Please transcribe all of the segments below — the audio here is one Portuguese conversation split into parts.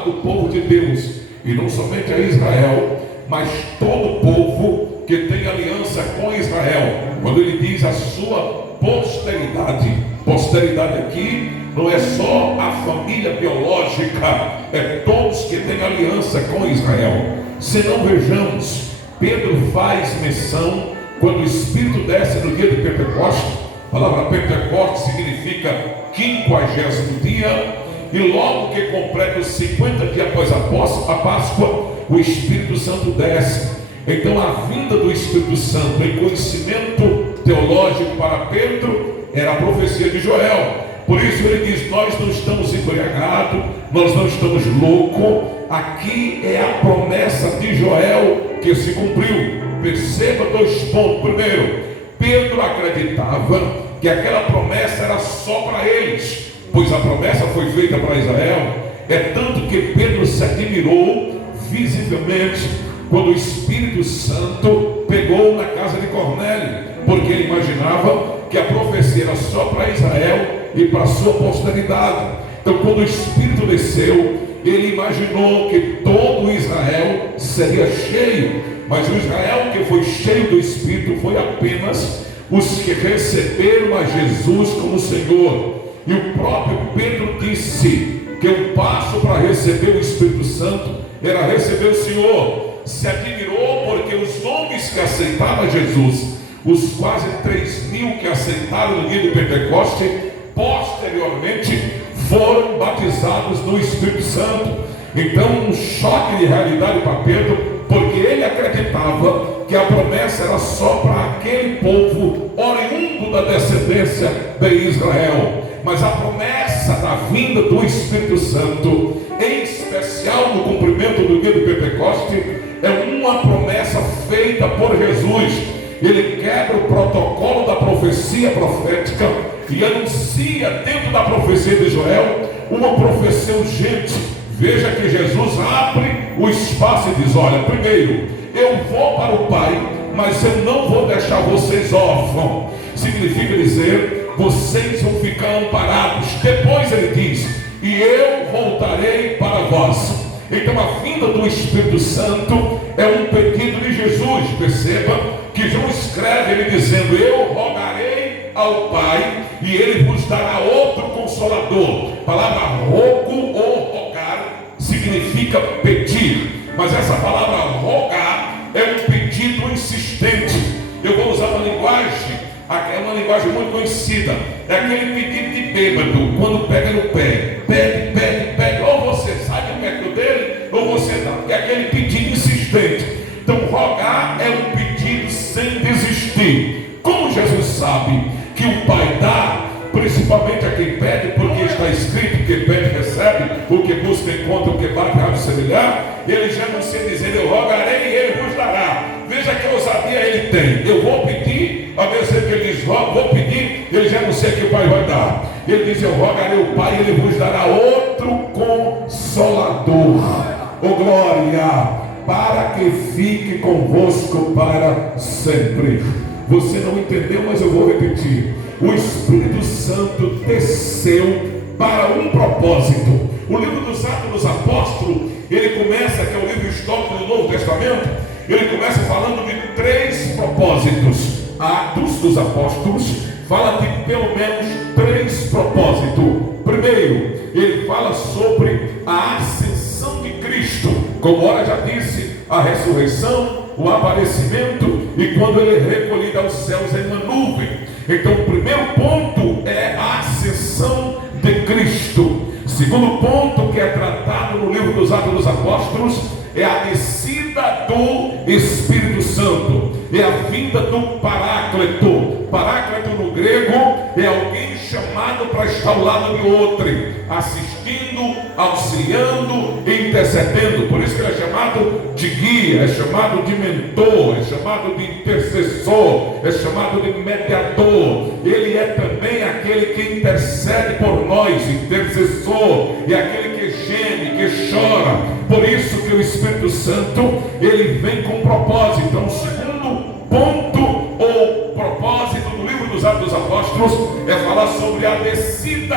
chamado povo de Deus, e não somente a Israel, mas todo o povo que tem aliança com Israel. Quando ele diz a sua posteridade, posteridade aqui não é só a família biológica, é todos que têm aliança com Israel. Se não, vejamos, Pedro faz menção, quando o Espírito desce no dia de Pentecostes. A palavra Pentecostes significa 50º dia, e logo que completa os 50 dias após a Páscoa, o Espírito Santo desce. Então a vinda do Espírito Santo em conhecimento teológico para Pedro era a profecia de Joel. Por isso ele diz: nós não estamos embriagados, nós não estamos loucos. Aqui é a promessa de Joel que se cumpriu. Perceba 2 pontos. Primeiro, Pedro acreditava que aquela promessa era só para eles, pois a promessa foi feita para Israel. É tanto que Pedro se admirou visivelmente quando o Espírito Santo pegou na casa de Cornélio, porque ele imaginava que a profecia era só para Israel e para sua posteridade. Então, quando o Espírito desceu, ele imaginou que todo Israel seria cheio, mas o Israel que foi cheio do Espírito foi apenas os que receberam a Jesus como Senhor. E o próprio Pedro disse que o passo para receber o Espírito Santo era receber o Senhor. Se admirou porque os homens que aceitavam Jesus, os quase 3.000 que aceitaram no dia do Pentecoste, posteriormente foram batizados no Espírito Santo. Então, um choque de realidade para Pedro, porque ele acreditava que a promessa era só para aquele povo oriundo da descendência de Israel. Mas a promessa da vinda do Espírito Santo, em especial no cumprimento do dia do Pentecoste, é uma promessa feita por Jesus. Ele quebra o protocolo da profecia profética e anuncia dentro da profecia de Joel uma profecia urgente. Veja que Jesus abre o espaço e diz: olha, primeiro, eu vou para o Pai, mas eu não vou deixar vocês órfãos. Significa dizer, vocês vão ficar amparados. Depois ele diz: e eu voltarei para vós. Então a vinda do Espírito Santo é um pedido de Jesus. Perceba que João escreve ele dizendo: eu rogarei ao Pai e ele vos dará outro consolador. A palavra rogo ou rogar significa pedir, mas essa palavra rogar é um pedido insistente. Eu vou usar uma linguagem, é uma linguagem muito conhecida, é aquele pedido de bêbado, quando pega no pé, pede, pede, pede, ou você sai do perto dele, ou você dá, é aquele pedido insistente. Então rogar é um pedido sem desistir. Como Jesus sabe que o Pai dá, principalmente a quem pede, porque está escrito: que pede recebe, o que busca encontra, o que bate abre semelhar. Ele já não sei dizer: eu rogarei e ele vos dará. Veja que ousadia ele tem. Eu vou pedir, ao mesmo tempo que ele diz vou pedir, ele já não sei que o Pai vai dar. Ele diz: eu rogarei ao Pai e ele vos dará outro consolador. Oh glória! Para que fique convosco para sempre. Você não entendeu, mas eu vou repetir. O Espírito Santo desceu para um propósito. O livro dos Atos dos Apóstolos, ele começa, que é o livro histórico do Novo Testamento, ele começa falando de 3 propósitos. Atos dos Apóstolos fala de pelo menos 3 propósitos. Primeiro, ele fala sobre a ascensão de Cristo, como ora já disse, a ressurreição, o aparecimento e quando ele é recolhido aos céus em uma nuvem. Então o primeiro ponto é a ascensão de Cristo. Segundo ponto que é tratado no livro dos Atos dos Apóstolos é a descida do Espírito Santo, é a vinda do Paráclito. Paráclito no grego é alguém chamado para estar ao lado de outro, assistindo, auxiliando, intercedendo. Por isso que ele é chamado de guia, é chamado de mentor, é chamado de intercessor, é chamado de mediador. Ele é também aquele que intercede por nós, intercessor, e aquele que geme, que chora. Por isso que o Espírito Santo, ele vem com propósito. Então, o segundo ponto ou propósito do livro dos Atos dos Apóstolos é falar sobre a descida.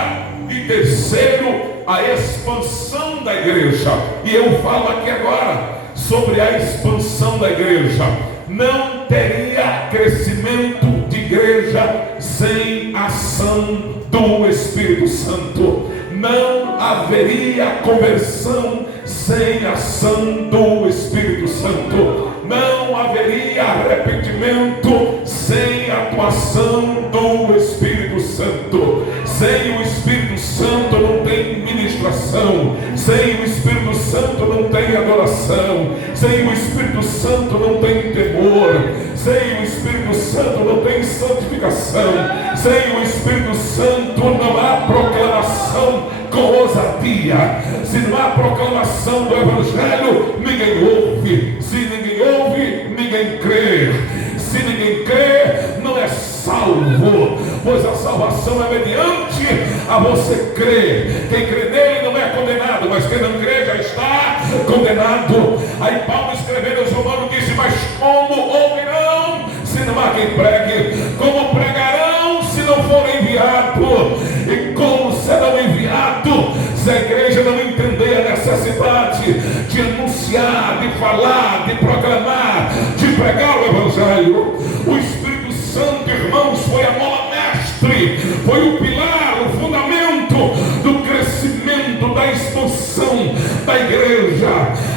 E terceiro, a expansão da igreja. E eu falo aqui agora sobre a expansão da igreja. Não teria crescimento de igreja sem ação do Espírito Santo. Não haveria conversão sem ação do Espírito Santo. Não haveria arrependimento sem atuação do Espírito Santo. Sem o Espírito Santo não tem ministração. Sem o Espírito Santo não tem adoração. Sem o Espírito Santo não tem temor. Sem o Espírito Santo não tem santificação. Sem o Espírito Santo não há proclamação com ousadia. Se não há proclamação do Evangelho, ninguém ouve. Se ninguém ouve, ninguém crê. Se ninguém crê, não é salvo, pois a salvação é mediante a você crer. Quem crê nele não é condenado, mas quem não crê já está condenado. Aí Paulo escrevendo aos Romanos disse: mas como ouvirão se não há quem pregue? Como pregarão se não for enviado? E como serão enviados se a igreja não entender a necessidade de anunciar, de falar, de proclamar, de pregar o Evangelho? O Espírito Santo, irmãos, foi a mola mestre, foi o pilar, o fundamento do crescimento, da expansão da igreja.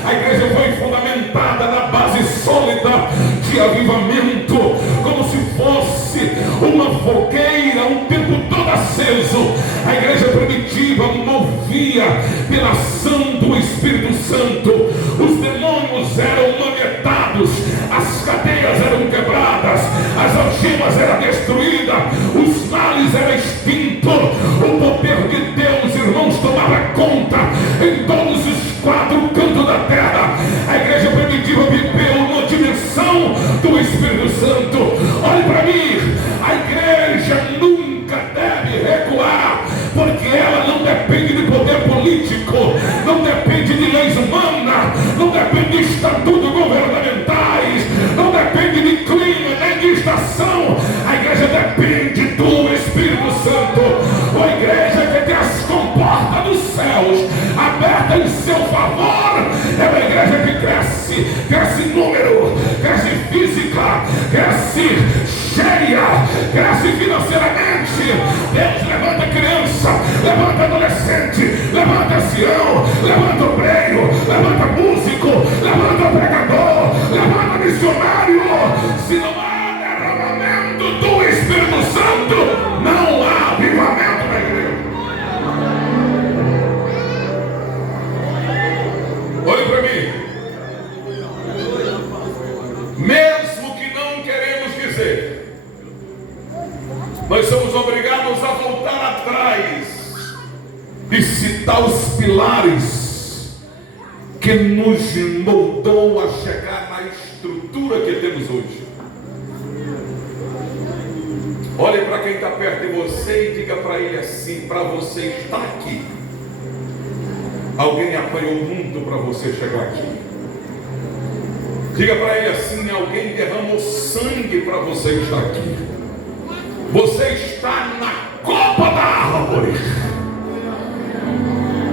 A igreja foi fundamentada na base sólida de avivamento, como se fosse uma fogueira, um tempo todo aceso. A igreja primitiva movia pela ação do Espírito Santo. Os demônios eram manietados, as cadeias eram quebradas, as algemas eram destruídas, os males eram extintos. O poder de Deus, irmãos, tomava conta em todos os quatro cantos da terra. A igreja primitiva viveu uma dimensão do Espírito Santo. Olhe para mim, a igreja nunca deve recuar, porque ela não depende de poder político, não depende de leis humanas, não depende de estatutos governamentais, não depende de clima nem de estação. A igreja depende do Espírito Santo. A igreja que tem as comportas dos céus abertas em seu favor é uma igreja que cresce em número, cresce física, cresce cheia, cresce financeiramente. Deus levanta criança, levanta adolescente, levanta ancião, levanta obreiro, levanta músico, levanta pregador, levanta missionário. Se não há derramamento do Espírito Santo, não há avivamento na igreja. Olhe para mim. Mesmo que não queremos dizer, nós somos obrigados a voltar atrás e citar os pilares que nos moldou a chegar na estrutura que temos hoje. Olhe para quem está perto de você e diga para ele assim: para você estar aqui, alguém apanhou muito para você chegar aqui. Diga para ele assim: alguém derramou sangue para você estar aqui. Você está na copa da árvore,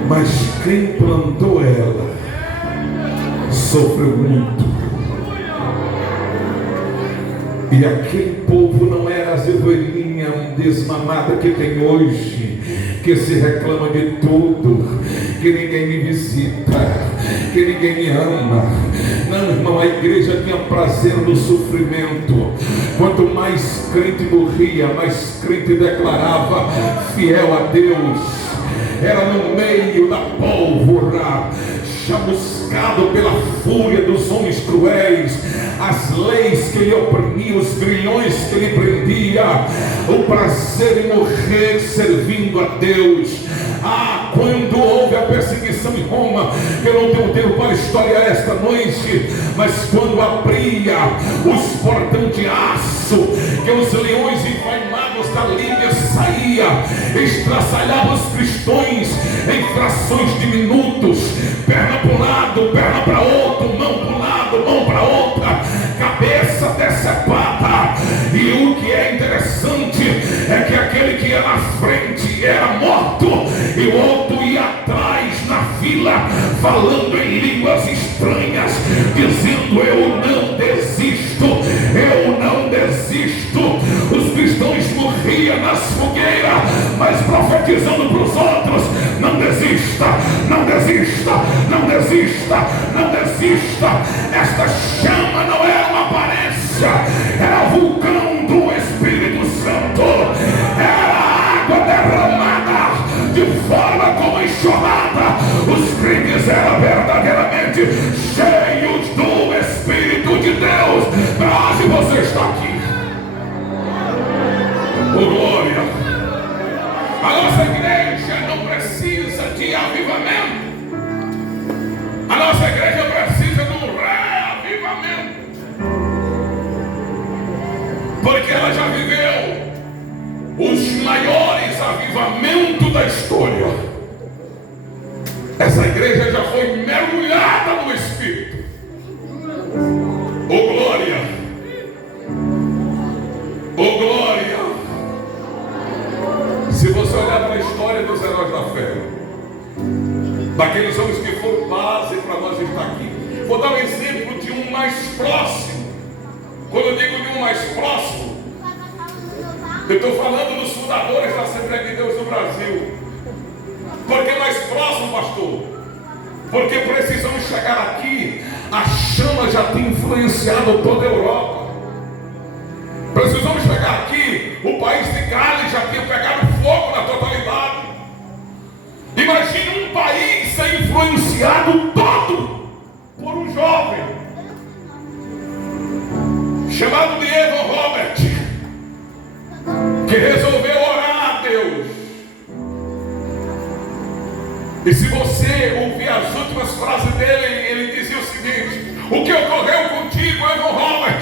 mas quem plantou ela sofreu muito. E aquele povo não era as ovelhinhas desmamadas que tem hoje, que se reclama de tudo, que ninguém me visita, que ninguém me ama. Não, irmão, a igreja tinha prazer no sofrimento. Quanto mais crente morria, mais crente declarava fiel a Deus. Era no meio da pólvora, chamuscado pela fúria dos homens cruéis, as leis que lhe oprimiam, os grilhões que lhe prendia, o prazer em morrer servindo a Deus. Ah, quando houve a perseguição em Roma, eu não tenho tempo para historiar esta noite, mas quando abria os portões de aço, que os leões envaimados da Líbia saía, estraçalhava os cristãos em frações de minutos, perna para um lado, perna para outro, mão para um lado, mão para outra, cabeça decepada. E o que é interessante é que aquele que ia na frente era morto e o outro ia atrás falando em línguas estranhas, dizendo: eu não desisto, eu não desisto. Os cristãos morriam nas fogueiras, mas profetizando para os outros: não desista, não desista, não desista, não desista. Esta chama não era uma aparência, era o vulcão do Espírito Santo, era água derramada de forma como enxurrada. Os crentes eram verdadeiramente cheios do Espírito de Deus. Para hoje você está aqui. Oh, glória! A nossa igreja não precisa de avivamento. A nossa igreja precisa de um reavivamento, porque ela já viveu os maiores avivamentos da história. Essa igreja já foi mergulhada no Espírito. Oh, glória! Oh, glória! Se você olhar para a história dos heróis da fé, daqueles homens que foram base para nós estar aqui, vou dar um exemplo de um mais próximo. Quando eu digo de um mais próximo, eu estou falando dos fundadores da Assembleia de Deus do Brasil. Por que mais próximo, pastor? Porque precisamos chegar aqui. A chama já tem influenciado toda a Europa. Precisamos chegar aqui. O país de Gales já tinha pegado fogo na totalidade. Imagine um país ser influenciado todo por um jovem chamado Diego Robert, que resolveu orar a Deus. E se você ouvir as últimas frases dele, ele dizia o seguinte: o que ocorreu contigo, Diego Robert,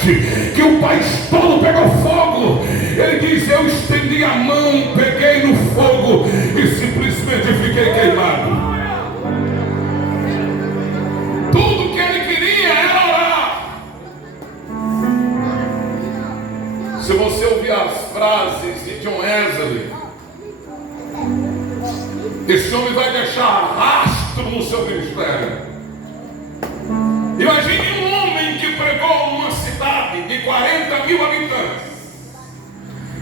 que o país todo pegou fogo? Ele diz: eu estendi a mão, peguei no fogo e simplesmente fiquei queimado. Tudo que ele queria era orar. Se você ouvir as frases de John Wesley, esse homem vai deixar rastro no seu ministério. Imagine um homem que pregou uma cidade de 40 mil habitantes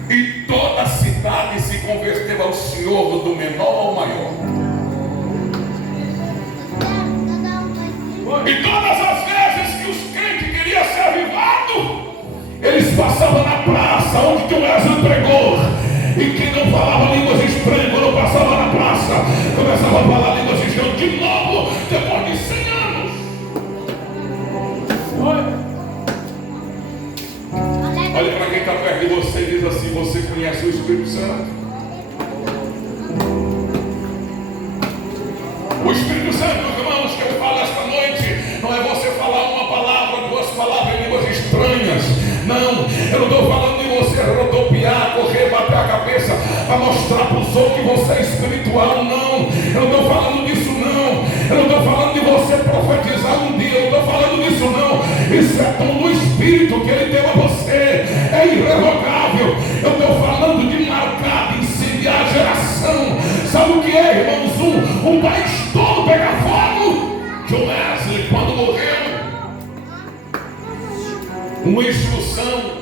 e toda a cidade se converteu ao Senhor, do menor ao maior. E todas as vezes que os crentes queriam ser avivados, eles passavam na praça onde John Wesley pregou. E quem não falava línguas estranhas, quando passava na praça, começava a falar línguas estranhas de novo, depois de 100 anos. Olha para quem está perto de você e diz assim: você conhece o Espírito Santo? O Espírito Santo, irmãos, que eu falo esta noite, não é você falar uma palavra, duas palavras em línguas estranhas. Não, eu não estou falando de você rodopiar, correr, bater a cabeça para mostrar para os outros que você é espiritual. Não, eu não estou falando disso não. Eu não estou falando de você profetizar um dia. Eu não estou falando disso não. Isso é dom do Espírito que Ele deu a você. É irrevogável. Eu estou falando de marcar, de incendiar a geração. Sabe o que é, irmãos? Um país todo pegar fogo. John Wesley, quando morreu, uma instrução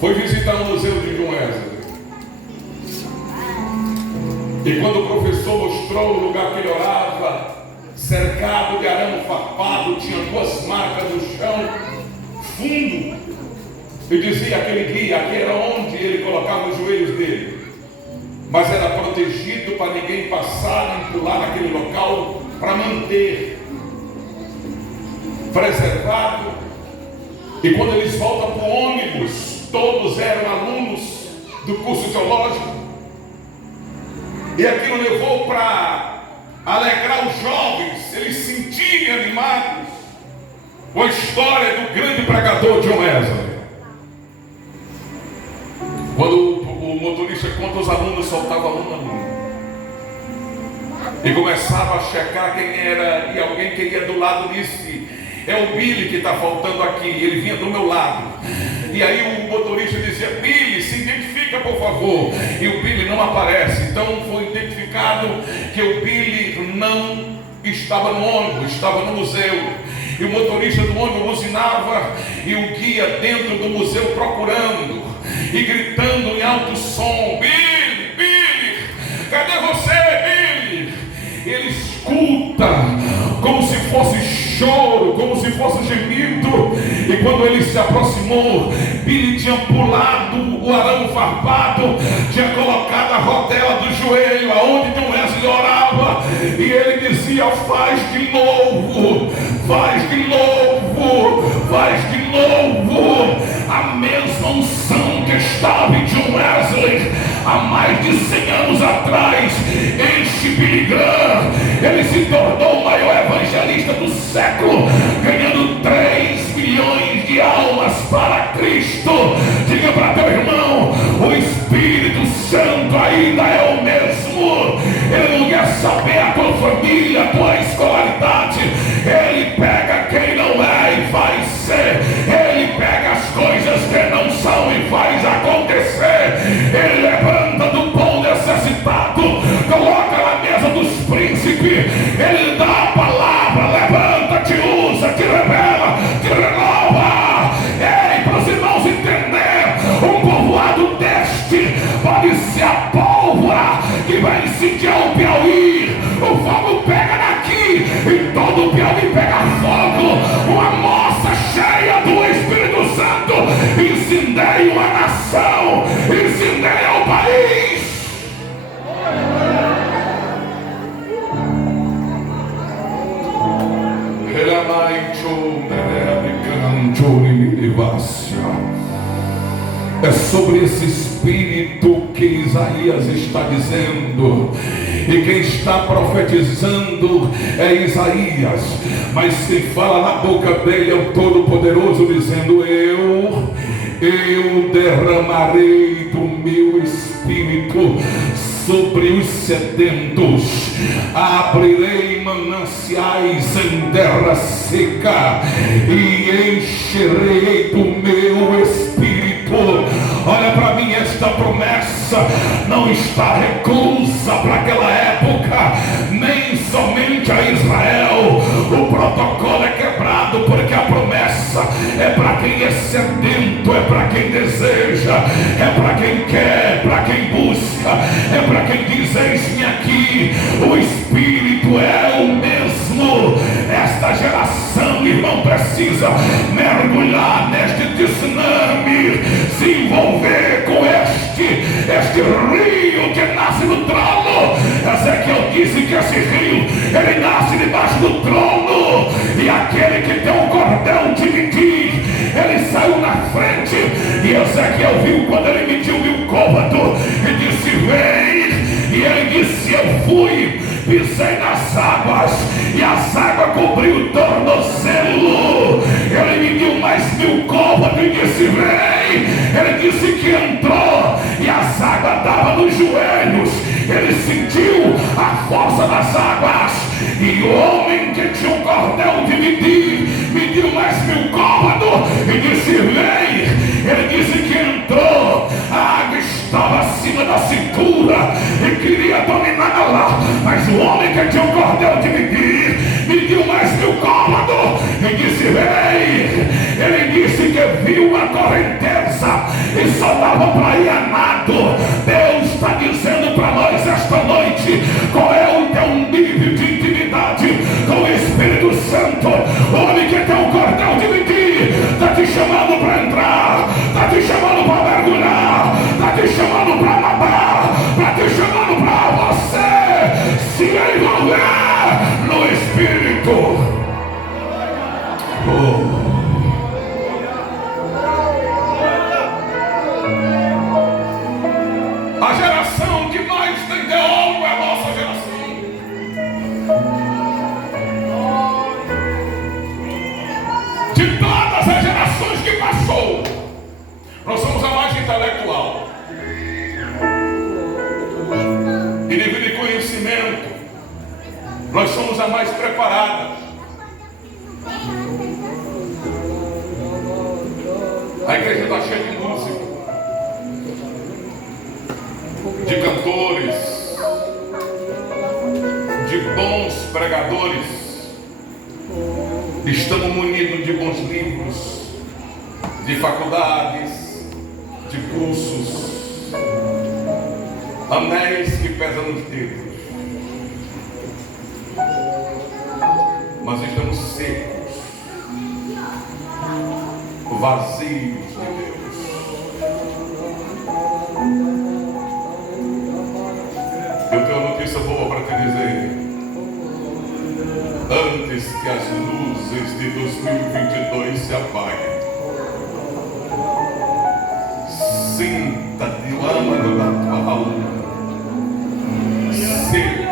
foi visitar o museu de John Wesley. E quando o professor mostrou o lugar que ele orava, cercado de arame farpado, tinha duas marcas no chão, fundo, e dizia aquele guia, aqui era onde ele colocava os joelhos dele. Mas era protegido para ninguém passar nem pular naquele local, para manter preservado. E quando eles voltam para o ônibus, todos eram alunos do curso teológico. E aquilo levou para alegrar os jovens, eles se sentirem animados com a história do grande pregador John Wesley. Quando o motorista conta, os alunos soltavam aluno a aluno e começava a checar quem era, e alguém que ia do lado disse: é o Billy que está faltando aqui. Ele vinha do meu lado. E aí o motorista dizia: Billy, se identifica por favor. E o Billy não aparece. Então foi identificado que o Billy não estava no ônibus, estava no museu. E o motorista do ônibus buzinava e o guia dentro do museu procurando e gritando em alto som: Billy, Billy, cadê você, Billy? Ele escuta como se fosse choro, como se fosse gemido. E quando ele se aproximou, Billy tinha pulado o arame farpado, tinha colocado a rodela do joelho aonde John Wesley orava, e ele dizia: faz de novo, faz de novo, faz de novo. A mesma unção que estava em John Wesley há mais de 100 anos atrás enche Billy Graham. Ele se tornou o maior evangelista do século, ganhando 3 milhões de almas para Cristo. Diga para teu irmão: o Espírito Santo ainda é o mesmo. Ele não quer saber a tua família, a tua escolaridade. Ele pega quem não é e faz ser. Ele pega as coisas que não são e faz acontecer. Ele levanta do pão necessitado, coloca na mesa dos príncipes. Ele dá a palavra, levanta, te usa, te revela, te renova. Ei, para os irmãos entender, um povoado deste pode ser a pólvora que vai incendiar o Piauí. O fogo pega daqui e todo o Piauí pega fogo. Uma moça cheia do Espírito Santo incendeia uma nação, incendeia o país. É sobre esse espírito que Isaías está dizendo, e quem está profetizando é Isaías, mas quem fala na boca dele é o Todo-Poderoso, dizendo: eu derramarei do meu espírito sobre os sedentos, abrirei mananciais em terra seca e encherei do meu espírito. Olha para mim, esta promessa não está reclusa para aquela época, nem somente a Israel. O protocolo é quebrado, porque a promessa é para quem é sedento, é para quem deseja, é para quem quer, para quem busca, é para quem diz: eis-me aqui. O Espírito é o mesmo. Esta geração, irmão, precisa mergulhar neste tsunami, se envolver com este rio que nasce do trono. Ezequiel disse que esse rio, ele nasce debaixo do trono, e aquele que tem um cordel de medir, ele saiu na frente, e Ezequiel viu quando ele mediu 1000 côvados e disse: vem. E ele disse: eu fui, pisei nas águas, e as águas cobriu o tornozelo. Ele mediu mais 1000 côvados e disse: vem. Ele disse que entrou, e as águas davam nos joelhos. Ele sentiu a força das águas, e o homem que tinha um cordel de medir, mediu mais 1000 côvados e disse: vem. Ele disse que entrou, a água estava acima da cintura e queria dominar lá, mas o homem que tinha um cordel de medir, mediu mais 1000 côvados e disse: vem. Ele disse que viu uma correnteza e só dava para ir a nado. Deus está dizendo para nós esta noite: qual é o teu nível de intimidade com o Espírito Santo? O homem que tem um cordel de medir está te chamando para entrar, está te chamando para mergulhar, está te chamando para nadar, está te chamando para você se envolver no Espírito. A geração que mais tem teólogo é a nossa geração. De todas as gerações que passou, nós somos a mais intelectual. E nível de conhecimento, nós somos a mais preparada. A igreja está cheia de música, de cantores, de bons pregadores estamos munidos de bons livros, de faculdades, de cursos, anéis que pesam nos dedos, mas estamos secos, vazios de Deus. Eu tenho uma notícia boa para te dizer. Antes que as luzes de 2022 se apaguem, sinta-te o âmago da tua alma, sede,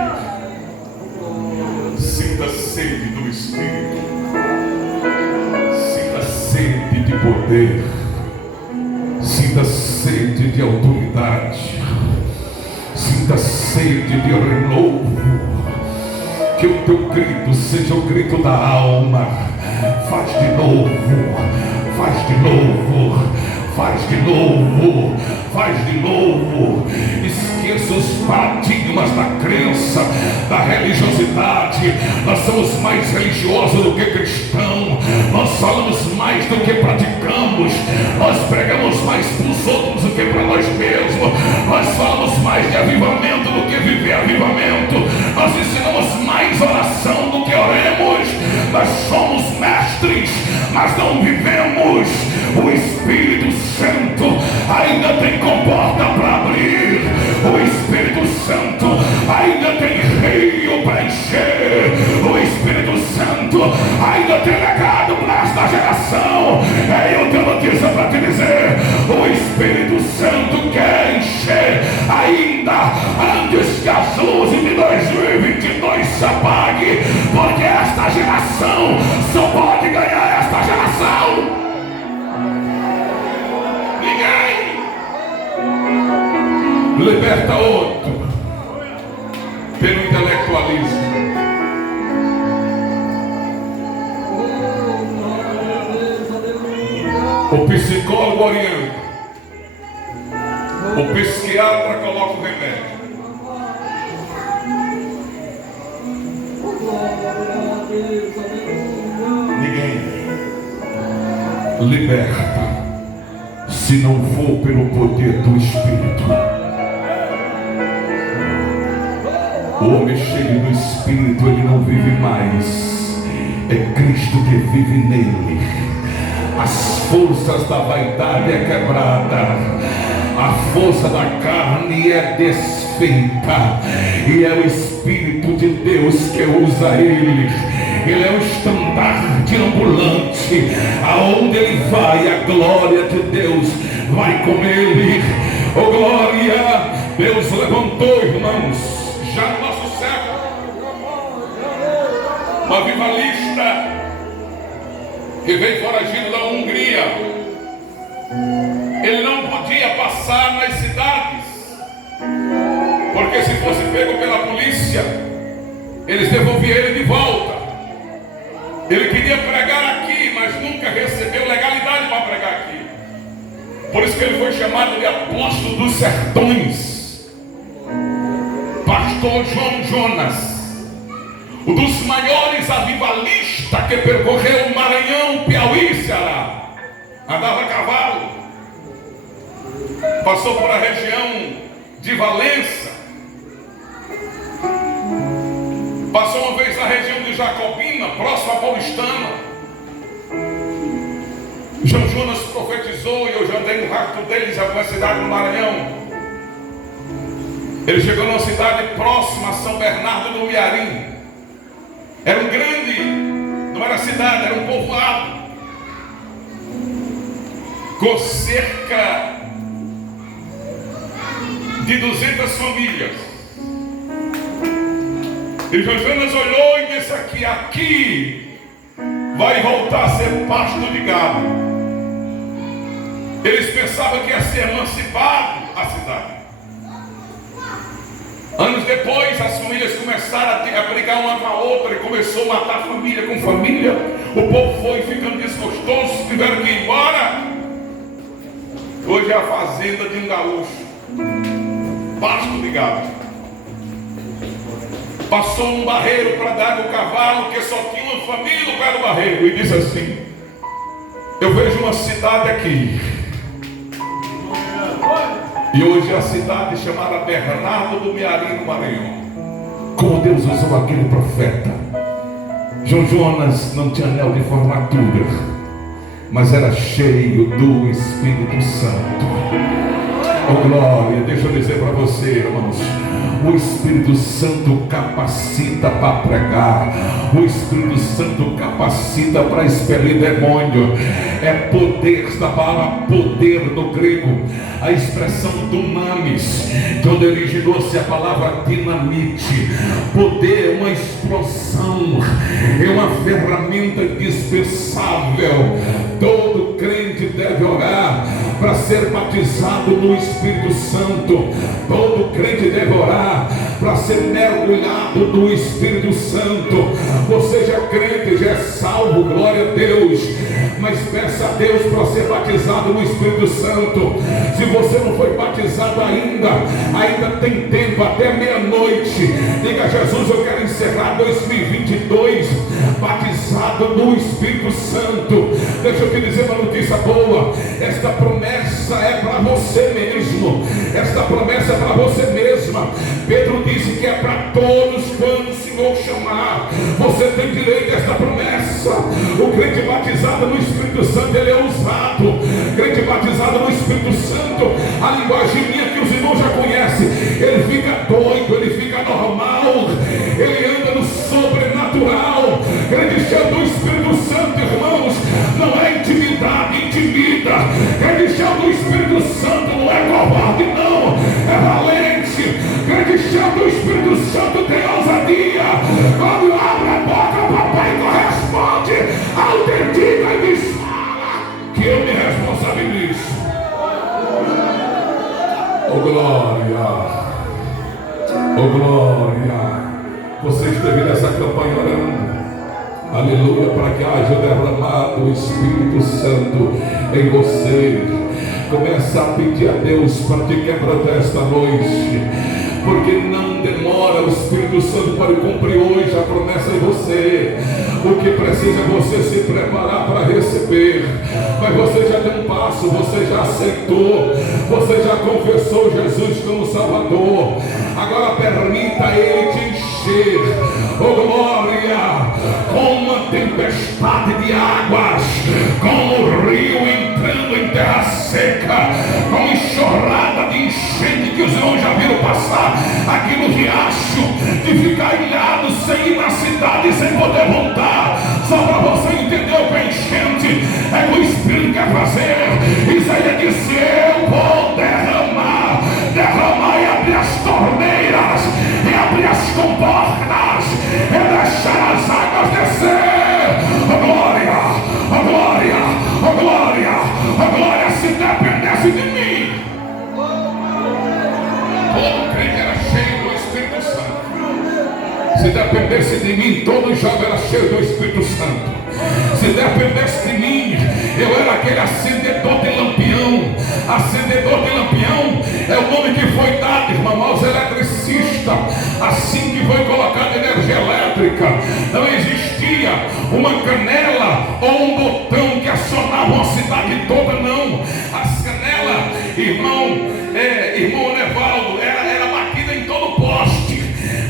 sinta sede do Espírito, sinta sede de poder, sinta sede de autoridade, sinta sede de renovo. Que o teu grito seja o grito da alma. Faz de novo, faz de novo, faz de novo, faz de novo. Esqueça os paradigmas da crença, da religiosidade. Nós somos mais religiosos do que cristãos. Nós falamos mais do que praticamos. Nós pregamos mais para os outros do que para nós mesmos. Nós falamos mais de avivamento do que viver avivamento. Nós ensinamos mais oração do que oremos. Nós somos mestres, mas não vivemos. O Espírito Santo ainda tem comporta para abrir. O Espírito Santo ainda tem rio para encher. O Espírito Santo ainda tem legado para esta geração. Eu tenho notícia para te dizer. O Espírito Santo quer encher ainda antes que as luzes de 2022 se apaguem, porque esta geração só pode ganhar esta geração. Liberta outro pelo intelectualismo. O psicólogo orienta, o psiquiatra coloca o remédio. Ninguém liberta se não for pelo poder do Espírito. O homem cheio do Espírito, ele não vive mais, é Cristo que vive nele. As forças da vaidade é quebrada, a força da carne é desfeita, e é o Espírito de Deus que usa ele. Ele é o estandarte ambulante, aonde ele vai, a glória de Deus vai com ele. Oh glória, Deus levantou, irmãos, já no nosso século, uma avivalista que veio foragido da Hungria. Ele não podia passar nas cidades, porque se fosse pego pela polícia, eles devolviam ele de volta. Ele queria pregar aqui, mas nunca recebeu legalidade para pregar aqui. Por isso que ele foi chamado de apóstolo dos sertões. Pastor João Jonas, um dos maiores avivalistas que percorreu o Maranhão, Piauí e Ceará. Andava a cavalo, passou por a região de Valença, passou uma vez na região de Jacobina, próximo a Paulistana. João Jonas profetizou, e eu já andei no rastro deles em alguma cidade no Maranhão. Ele chegou numa cidade próxima a São Bernardo do Mearim. Era um grande, não era cidade, era um povoado, com cerca de 200 famílias. E João Jonas olhou e disse: aqui vai voltar a ser pasto de gado. Eles pensavam que ia ser emancipado a cidade. Anos depois, as famílias começaram a brigar uma com a outra, e começou a matar família com família. O povo foi ficando desgostoso, tiveram que ir embora. Hoje é a fazenda de um gaúcho, pasto de gado. passou um barreiro para dar no cavalo, que só tinha uma família no pé do barreiro, e disse assim: eu vejo uma cidade aqui. E hoje a cidade chamada Bernardo do Mearim, no Maranhão. Como Deus usou aquele profeta. João Jonas não tinha anel de formatura, mas era cheio do Espírito Santo. Oh glória, deixa eu dizer para você, irmãos, o Espírito Santo capacita para pregar, o Espírito Santo capacita para expelir demônio. É poder, da palavra poder no grego, a expressão dunamis, de onde originou-se a palavra dinamite. Poder é uma explosão, é uma ferramenta dispensável. Todo crente deve orar para ser batizado no Espírito Santo. Todo crente deve orar para ser mergulhado no Espírito Santo. Você já é crente, já é salvo, glória a Deus, mas peça a Deus para ser batizado no Espírito Santo. Se você não foi batizado ainda tem tempo, até meia-noite. Diga: Jesus, eu quero encerrar 2022 batizado no Espírito Santo. Deixa eu te dizer uma notícia boa. Esta promessa é para você mesmo. Esta promessa é para você mesma. Pedro disse que é para todos quando o Senhor chamar. Você tem direito a esta promessa. O crente batizado no Espírito Santo, ele é usado. O crente batizado no Espírito Santo, a linguagem minha que os irmãos já conhecem, ele fica doido, ele fica normal, ele anda no sobrenatural. Crente cheio do Espírito Santo, irmãos, não é intimidade, intimida. Crente cheio do Espírito Santo não é covarde, não, é valente. Crente cheio do Espírito Santo tem ousadia. Quando abre a boca, o papai corresponde, autentica e diz: fala, que eu me responsabilizo. Oh glória, oh glória. Você esteve nessa campanha orando, aleluia, para que haja derramado o Espírito Santo em você. Começa a pedir a Deus para te quebrantar esta noite, porque não demora. O Espírito Santo para cumprir hoje a promessa em você. O que precisa é você se preparar para receber. Mas você já deu um passo, você já aceitou, você já confessou Jesus como Salvador. Agora permita Ele te encher, oh glória, com uma tempestade de águas, como o rio entrando em terra seca, com enxurrada de enchente que os irmãos já viram passar aqui no riacho, de ficar ilhado sem ir na cidade, sem poder voltar. Só para você entender o que é enchente, é que o Espírito quer fazer. Isaías disse: eu vou derramar e abrir as torneiras, e abrir as comportas, e deixar as águas descer. Oh glória, oh glória, oh glória, oh glória. Se dependesse de mim, todo crente era cheio do Espírito Santo. Se dependesse de mim, todo jovem era cheio do Espírito Santo. Se dependesse de mim, eu era aquele acendedor de lampião. Acendedor de lampião é o nome que foi dado, irmão, aos eletricistas. Assim que foi colocada energia elétrica, não existia uma canela ou um botão que acionava uma cidade toda, não. As canelas, irmão Nevaldo, era batida em todo poste.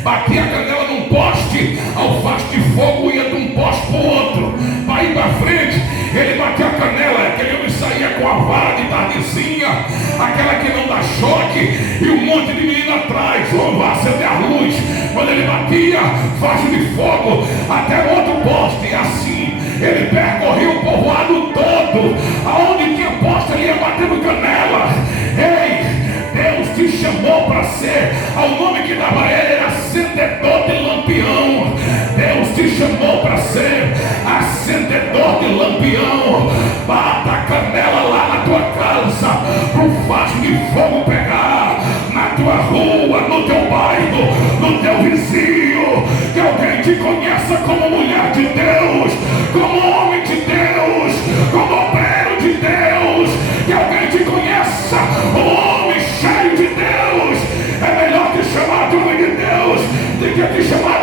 Batia a canela num poste, ao faz de fogo ia de um poste para o outro. Para ir para frente, ele batia a canela, aquele homem saía com a vara de tardezinha, aquela que não dá choque, e um monte de menino atrás, vamos acender a luz. Quando ele batia, faixa de fogo, até o outro poste, e assim ele percorria o povoado todo. Aonde tinha poste, ele ia batendo canela. Ei, Deus te chamou para ser, ao nome que dava a ele era acendedor de lampião. Deus te chamou para ser acendedor de lampião. Bata a canela lá na tua casa, pro facho de fogo pegar na tua rua, no teu bairro, no teu vizinho. Que alguém te conheça como mulher de Deus, como homem de Deus, como obreiro de Deus. Que alguém te conheça, um homem cheio de Deus. É melhor te chamar de homem de Deus do que te chamar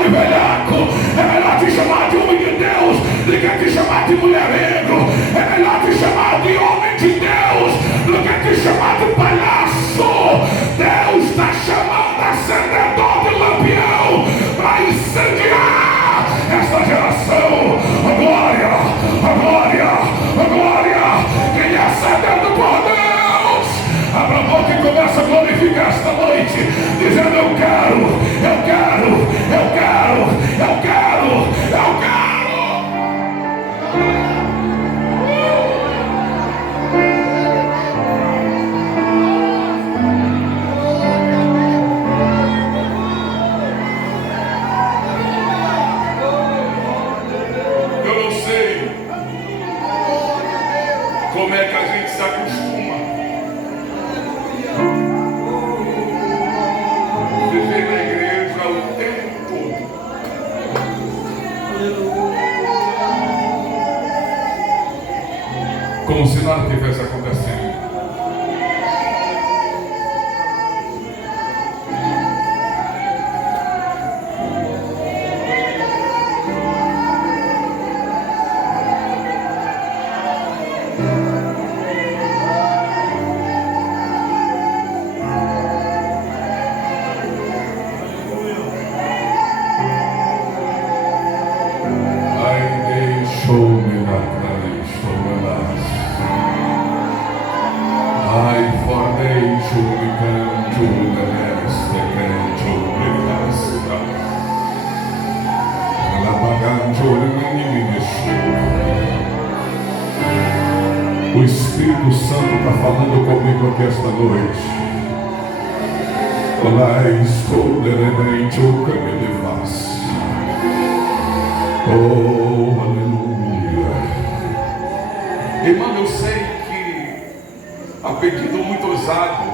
Como se nada tivesse acontecendo. O Espírito Santo está falando comigo aqui esta noite. Olá, estou demente o caminho de paz. Oh, aleluia. Irmão, eu sei que há pedido muito ousado.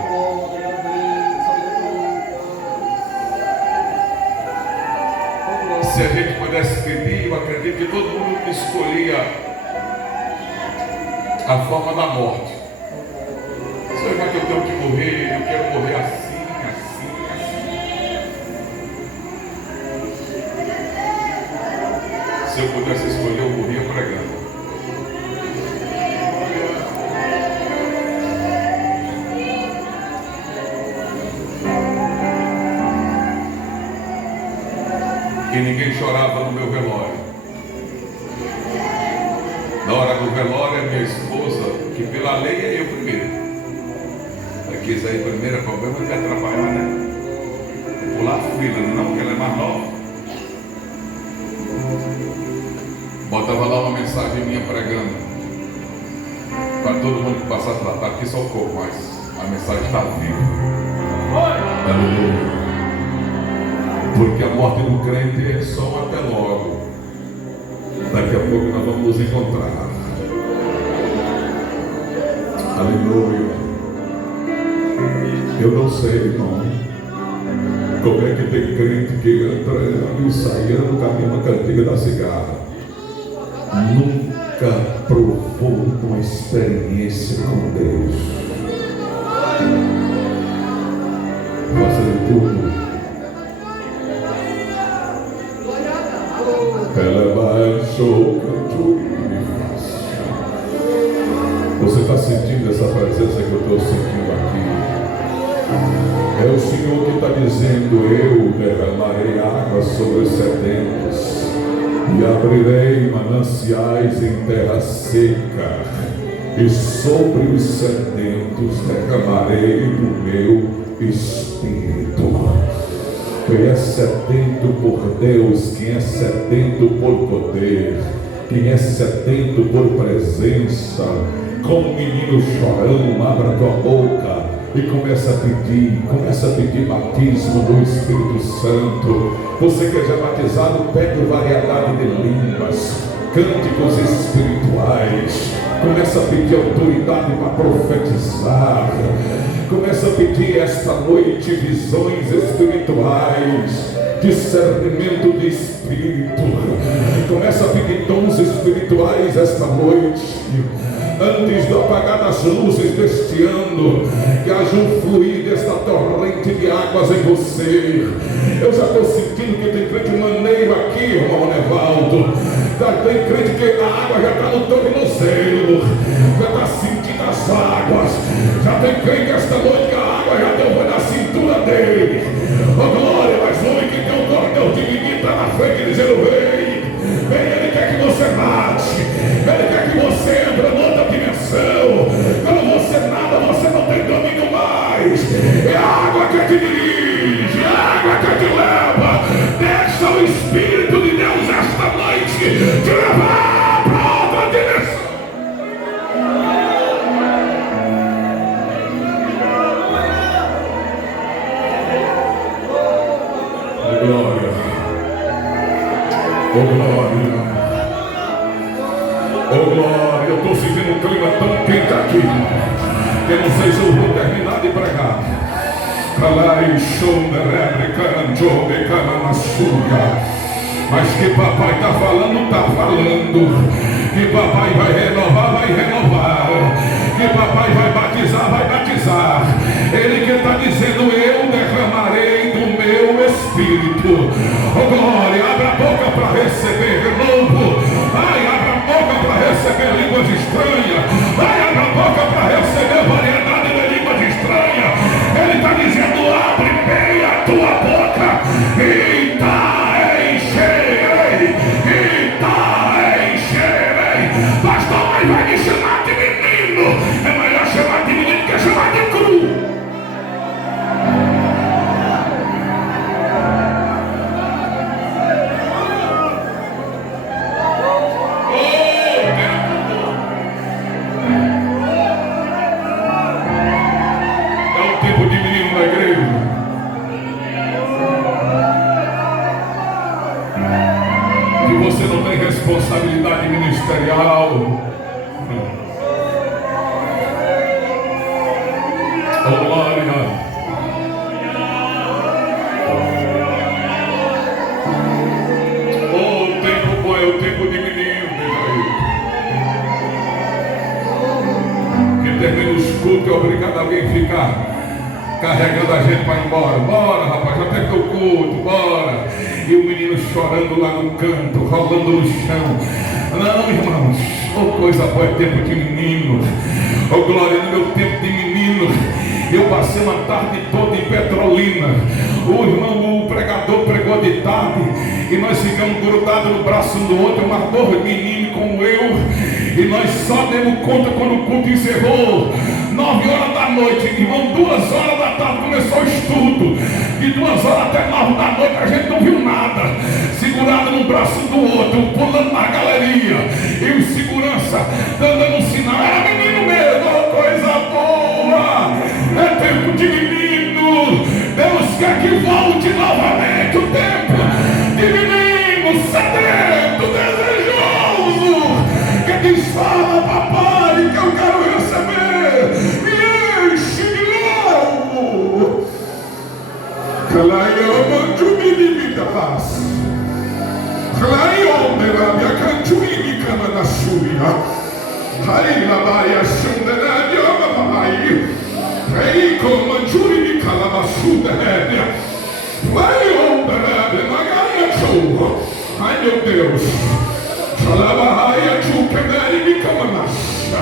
Se a gente pudesse pedir, eu acredito que todo mundo escolhia a forma da morte. Senhor, já que eu tenho que morrer, eu quero morrer assim, assim, assim. Se eu pudesse escolher, eu morria pregando. E ninguém chorava no meu velório. Na hora do velório, a minha esposa, que pela lei é eu primeiro. Ela quis aí primeiro, problema de atrapalhar, né? Pular a fila, não, porque ela é mais nova. Botava lá uma mensagem minha pregando. Para todo mundo que passasse lá, tá aqui socorro, mas a mensagem está viva. Aleluia. Porque a morte do crente é só um até logo. Daqui a pouco nós vamos nos encontrar. Aleluia. Eu não sei, irmão, como é que tem crente que entra e sai no caminho, na cantiga da cigarra. Nunca provou uma experiência com Deus. Fazendo tudo. Ela vai Você está sentindo essa presença que eu estou sentindo aqui? É o Senhor que está dizendo: eu derramarei água sobre os sedentos e abrirei mananciais em terra seca, e sobre os sedentos derramarei do meu espírito. Quem é sedento por Deus, quem é sedento por poder, quem é sedento por presença, como um menino chorão, abra tua boca e começa a pedir batismo do Espírito Santo. Você que é já batizado, pegue variedade de línguas, cânticos espirituais, começa a pedir autoridade para profetizar. Começa a pedir esta noite visões espirituais, discernimento de espírito. Começa a pedir dons espirituais esta noite. Antes do apagar das luzes deste ano, que haja um fluir desta torrente de águas em você. Eu já estou sentindo que tem crente maneiro aqui, irmão Nevaldo. Tem crente que a água já está no tornozelo, já está sentindo as águas. Já tem crente esta noite que a água já deu na cintura dele. Oh glória, mas o homem que tem um cordel dividido está na frente dizendo: vem, ele quer que você mate, ele quer que você entre em outra dimensão. Quando você nada, você não tem domínio mais. É a água que te dirige, é a água que te leva. Deixa o Espírito de Deus esta noite te levar para outra dimensão. Oh glória, oh glória, oh glória. Eu estou sentindo um clima tão quente aqui que eu não sei se eu vou terminar de pregar. Calai, show, rebre, cananjo, becana, maçuga. Mas que papai está falando, está falando. Que papai vai renovar, vai renovar. Que papai vai batizar, vai batizar. Ele que está dizendo: eu derramarei do meu Espírito. Oh glória, abra a boca para receber renovo. Ai, abra a boca para receber línguas estranhas. Ai, abra a boca para receber variedade de línguas estranhas. Ele está dizendo: abre bem a tua boca. Eita, encherei. Eita, encherei. Pastor, mas vai me chamar de menino. É melhor chamar de menino que chamar de cru. Responsabilidade ministerial. Oh, glória. Oh, o tempo bom é o tempo de menino, que termina os cultos é obrigado a alguém ficar carregando a gente para ir embora. Bora, rapaz, já terminou o culto, bora. E o menino chorando lá no canto, rolando no chão. Não, irmãos, oh, coisa boa é tempo de menino. Oh, glória, no meu tempo de menino, eu passei uma tarde toda em Petrolina. O irmão, o pregador pregou de tarde, e nós ficamos grudados no braço um do outro, mas dois meninos como eu, e nós só demos conta quando o culto encerrou. 9 horas da noite, irmão, 2 horas da tarde começou o estudo. De 2 horas até 9 da noite a gente não viu nada. Segurado no braço do outro, pulando na galeria. E o segurança dando um sinal. Era menino mesmo, oh, coisa boa. É tempo de menino. Deus quer que volte novamente o tempo de menino, sedento, desejoso. Que diz: fala, papai, que eu quero receber. Me enche de novo. Claiama Jumini Mitabas. Claioma Cantuini Camanasuria. Haila Maria Sundaria Mamai. Reiko Manjuri Calabasuda Rédia. Claioma Magaya Show. Ai, meu Deus. Falabahaya Chukemeri Camanasha.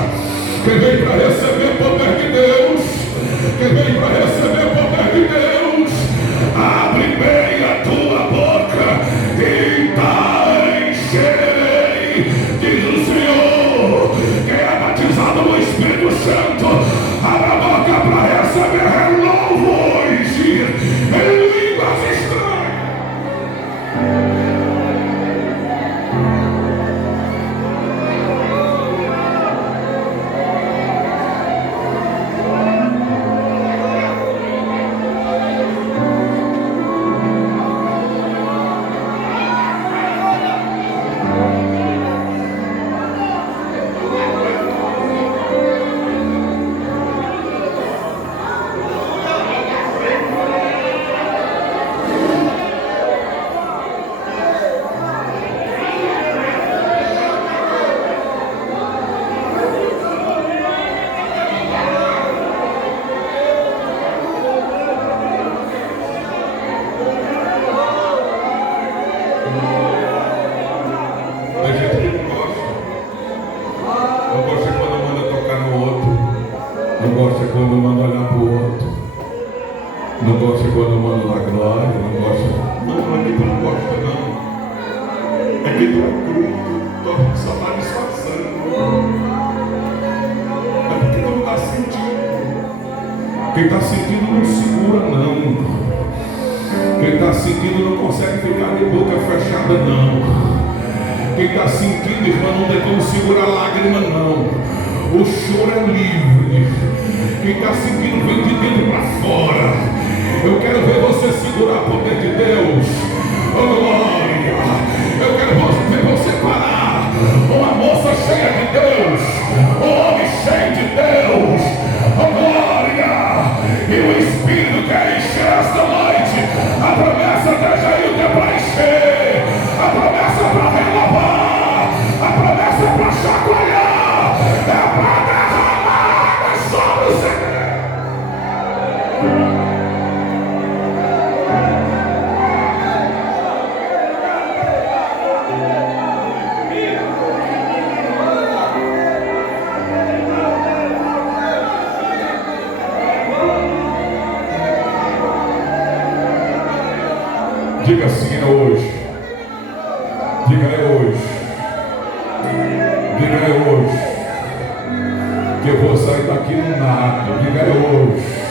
Quem vem para receber o poder de Deus, quem vem para receber o poder de Deus, abre bem a tua boca e encherei, diz o Senhor. Quem é batizado no Espírito Santo, abra a boca para receber renovo em línguas estranhas. Quem está sentindo não segura não. Quem está sentindo não consegue ficar de boca fechada não. Quem está sentindo, irmão, não tem como segurar a lágrima não. O choro é livre. Quem está sentindo vem de dentro para fora. Eu quero ver você segurar o poder de Deus. Oh glória. Eu quero ver você parar. Uma moça cheia de Deus. Um homem cheio de Deus. Oh glória. E o Espírito quer encher esta noite. A promessa até já é para encher. A Diga assim: é hoje. Diga: é hoje. Diga: é hoje. Que eu vou sair daqui no nada. Diga: é hoje.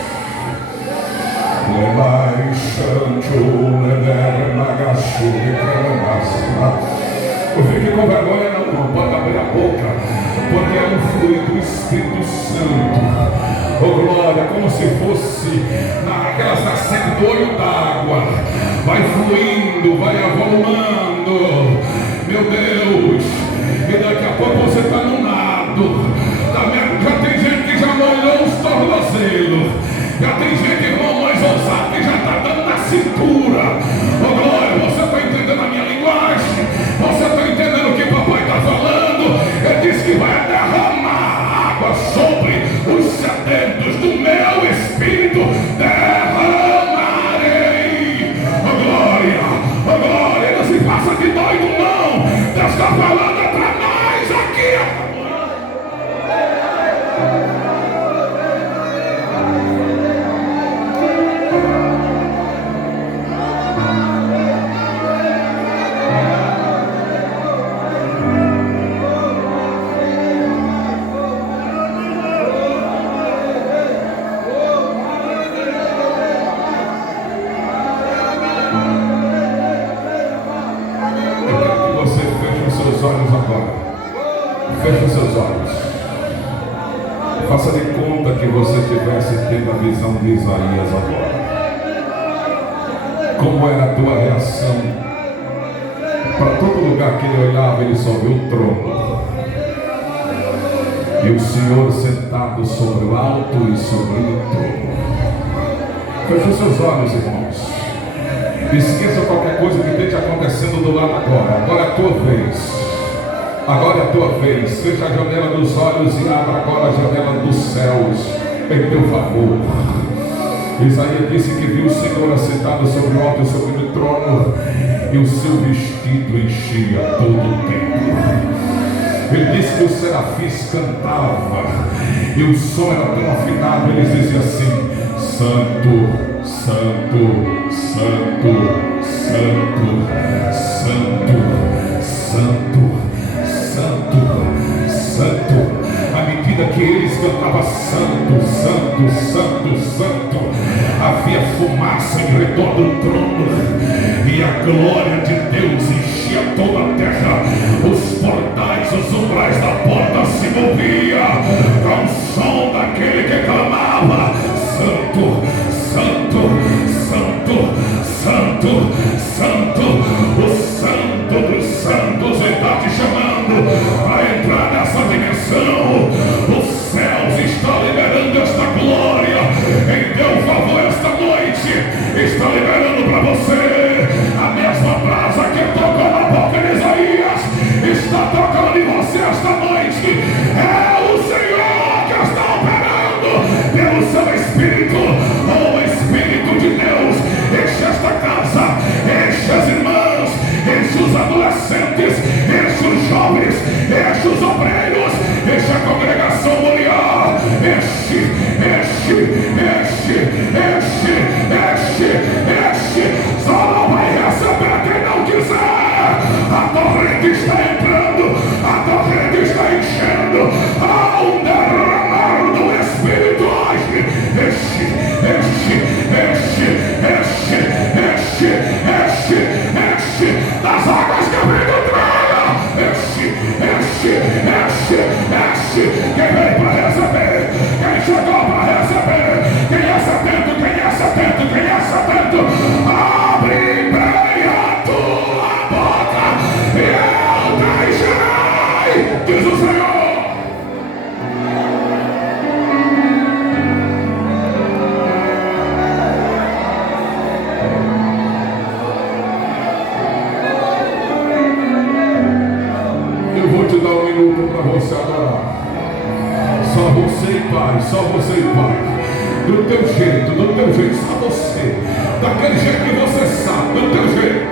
Não fique com vergonha, não pode abrir a boca, porque é um fluido do Espírito Santo. Oh glória, como se fosse naquelas nascentes do olho d'água, vai fluindo, vai avolumando, meu Deus, e daqui a pouco você está no nado. Já tem gente que já molhou os tornozelos, já tem gente, irmão, mais ousado, que já está dando na cintura. Oh glória, você está entendendo a minha linguagem? Você está entendendo o que o papai está falando? Ele disse que vai derramar água sobre os sedentos do meu espírito. Derramarei. Oh glória, não se passa de doido não. Deus está falando para nós aqui. Feche os seus olhos. Faça de conta que você estivesse tendo a visão de Isaías agora. Como era a tua reação? Para todo lugar que ele olhava, ele só viu o trono. E o Senhor sentado sobre o alto e sobre o trono. Feche os seus olhos, irmãos. Esqueça qualquer coisa que esteja acontecendo do lado agora. Agora é a tua vez. Agora é a tua vez. Fecha a janela dos olhos e abra agora a janela dos céus em teu favor. Isaías disse que viu o Senhor assentado sobre o alto e sobre o trono, e o seu vestido enchia todo o templo. Ele disse que os serafins cantavam, e o som era tão afinado, eles diziam assim: Santo, Santo, Santo, Santo, Santo, Santo, Santo, Santo. À medida que eles cantavam Santo, Santo, Santo, Santo, havia fumaça em redor do trono, e a glória de Deus enchia toda a terra. Os portais, os umbrais da porta se moviam com o som daquele que clamava: Santo, Santo, Santo, Santo, Santo. O Santo dos Santos está te chamando a entrar nessa dimensão. Os céus estão liberando esta glória em teu favor esta noite. Está liberando para você a mesma brasa que tocou na boca de Isaías. Está tocando em você esta noite. É o Senhor que está operando pelo seu Espírito. O Espírito de Deus enche esta casa, enche as irmãs, enche os adolescentes, enche os jovens, enche os obreiros, enche a congregação mundial, enche, enche, enche, enche, enche, enche. Só não vai receber quem não quiser. A torrente está entrando, a torrente está enchendo. Há um derramar do Espírito hoje. Enche, enche, enche, enche, enche, enche, enche das águas que vem do trono. Enche, enche, enche, enche. Quem veio para receber, quem chegou para receber, quem é sedento, quem é sedento, quem é sedento, abre bem a tua boca e eu deixarei, diz o Senhor. Dar um minuto para você adorar. Só você e Pai, só você e Pai. Do teu jeito, só você. Daquele jeito que você sabe, do teu jeito.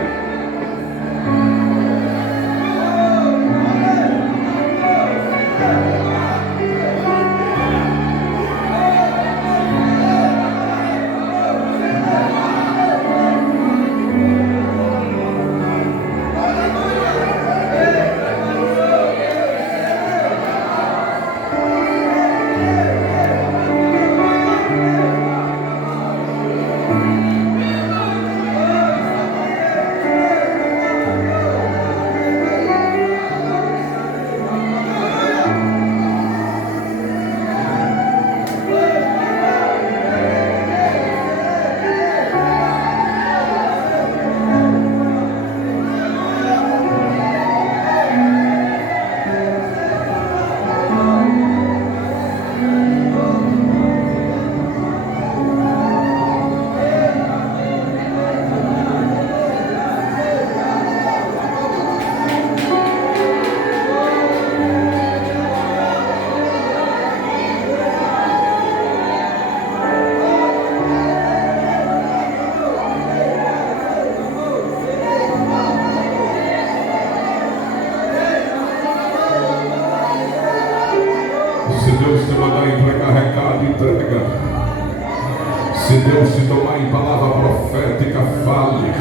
Se Deus te tomar em palavra profética, fale.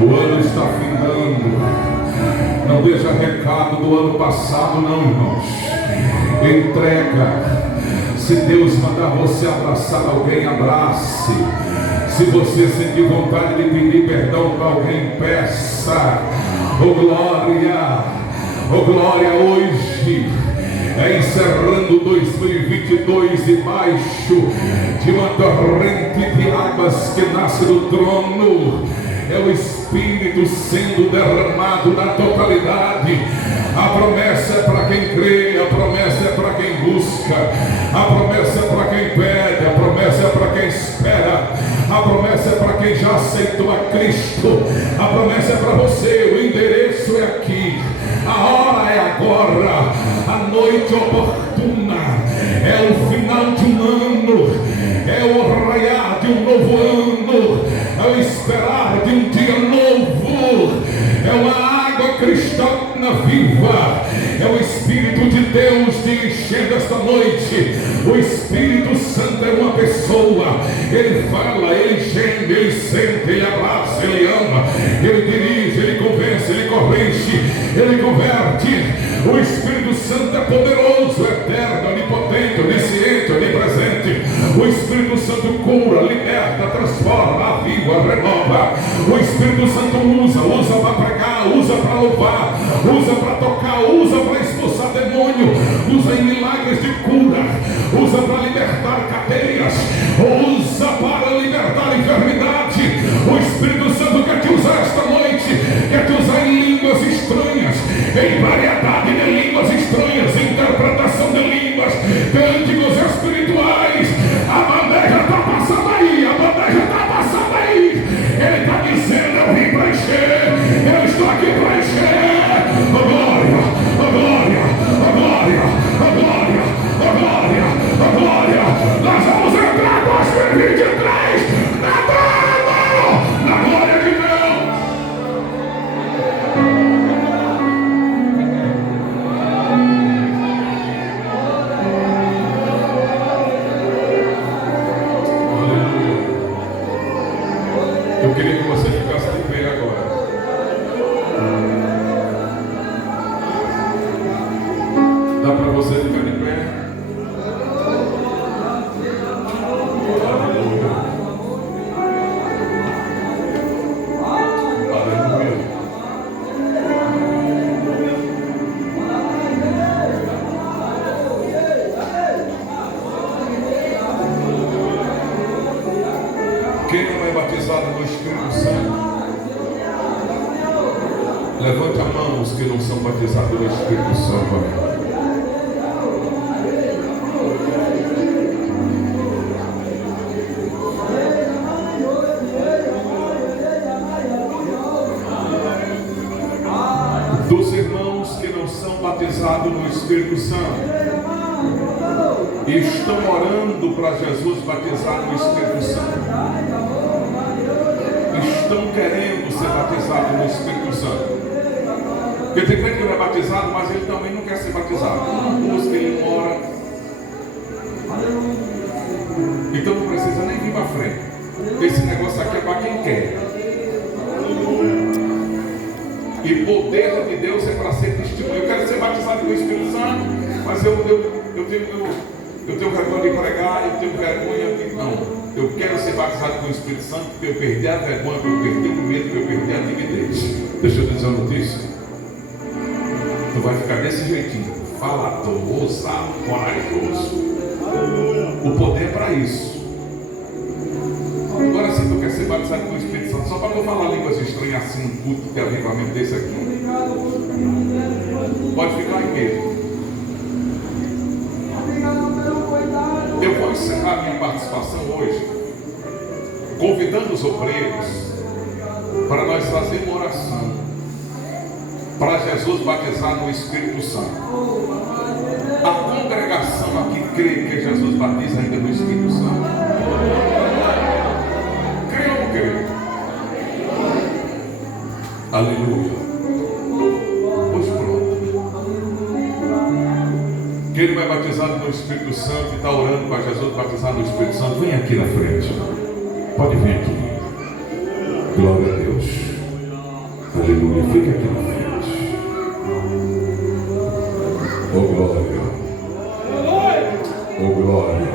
O ano está findando. Não deixa recado do ano passado, não, irmãos. Entrega. Se Deus mandar você abraçar alguém, abrace. Se você sentir vontade de pedir perdão para alguém, peça. Oh glória, hoje é encerrando 2022 debaixo de uma torrente de águas que nasce do trono. É o Espírito sendo derramado na totalidade. A promessa é para quem crê, a promessa é para quem busca, a promessa é para quem pede, a promessa é para quem espera, a promessa é para quem já aceitou a Cristo, a promessa é para você. O endereço é aqui, a hora é agora, a noite oportuna, é o final de um ano, é o raiar de um novo ano, é o esperar de um dia novo, é uma água cristalina viva, é o Espírito de Deus te enchendo esta noite. O Espírito Santo é uma pessoa, ele fala, ele geme, ele sente, ele abraça, ele ama, ele dirige, ele convence, ele corrige, ele converte. O Espírito Santo é poderoso, eterno, onipotente, onisciente, onipresente. O Espírito Santo cura, liberta, transforma, aviva, renova. O Espírito Santo usa para pregar, usa para louvar, usa para tocar, usa para expulsar demônio, usa em milagres de cura, usa para libertar cadeias, usa para libertar enfermidade. O Espírito Santo quer te usar esta noite, quer te usar em línguas estranhas, em variedade de línguas estranhas, interpretação de línguas, cânticos espirituais. A bandeja está passando aí, a bandeja está passando aí. Ele está dizendo, eu vim para encher, eu estou aqui para encher. Oh glória, oh glória, oh glória, oh glória, oh glória, oh glória. Nós vamos entrar em 2023 na glória de Deus. Eu queria que você ficasse de pé agora. Dá para você ficar de pé? Aleluia. Aleluia. Quem não é batizado no Espírito Santo? Levante a mão os que não são batizados no Espírito Santo. Dos irmãos que não são batizados no Espírito Santo e estão orando para Jesus batizar no Espírito Santo, estão querendo ser batizados no Espírito Santo. Porque tem crente que não é batizado, mas ele também não quer ser batizado. Ele não busca, ele não ora. Então não precisa nem vir para frente. Esse negócio aqui é para quem quer. E poder de Deus é para ser testemunho. Eu quero ser batizado com o Espírito Santo, mas eu tenho vergonha de pregar, eu tenho vergonha de... Não. Eu quero ser batizado com o Espírito Santo porque eu perdi a vergonha, porque eu perdi o medo, porque eu perdi a timidez. Deixa eu dizer uma notícia. Tu vai ficar desse jeitinho, falador, ousado, corajoso. O poder é para isso. Agora se tu quer ser batizado com o Espírito Santo, só para tu falar línguas estranhas assim, um culto de avivamento desse aqui, pode ficar em pé. Eu vou encerrar minha participação hoje convidando os obreiros para nós fazermos uma oração para Jesus batizar no Espírito Santo. A congregação aqui crê que Jesus batiza ainda no Espírito Santo. Crê ou não crê? Aleluia. Pois pronto. Quem não é batizado no Espírito Santo e está orando para Jesus batizado no Espírito Santo, vem aqui na frente. Pode vir aqui. Glória a Deus. Aleluia. Fica aqui na frente. Oh glória. Oh glória.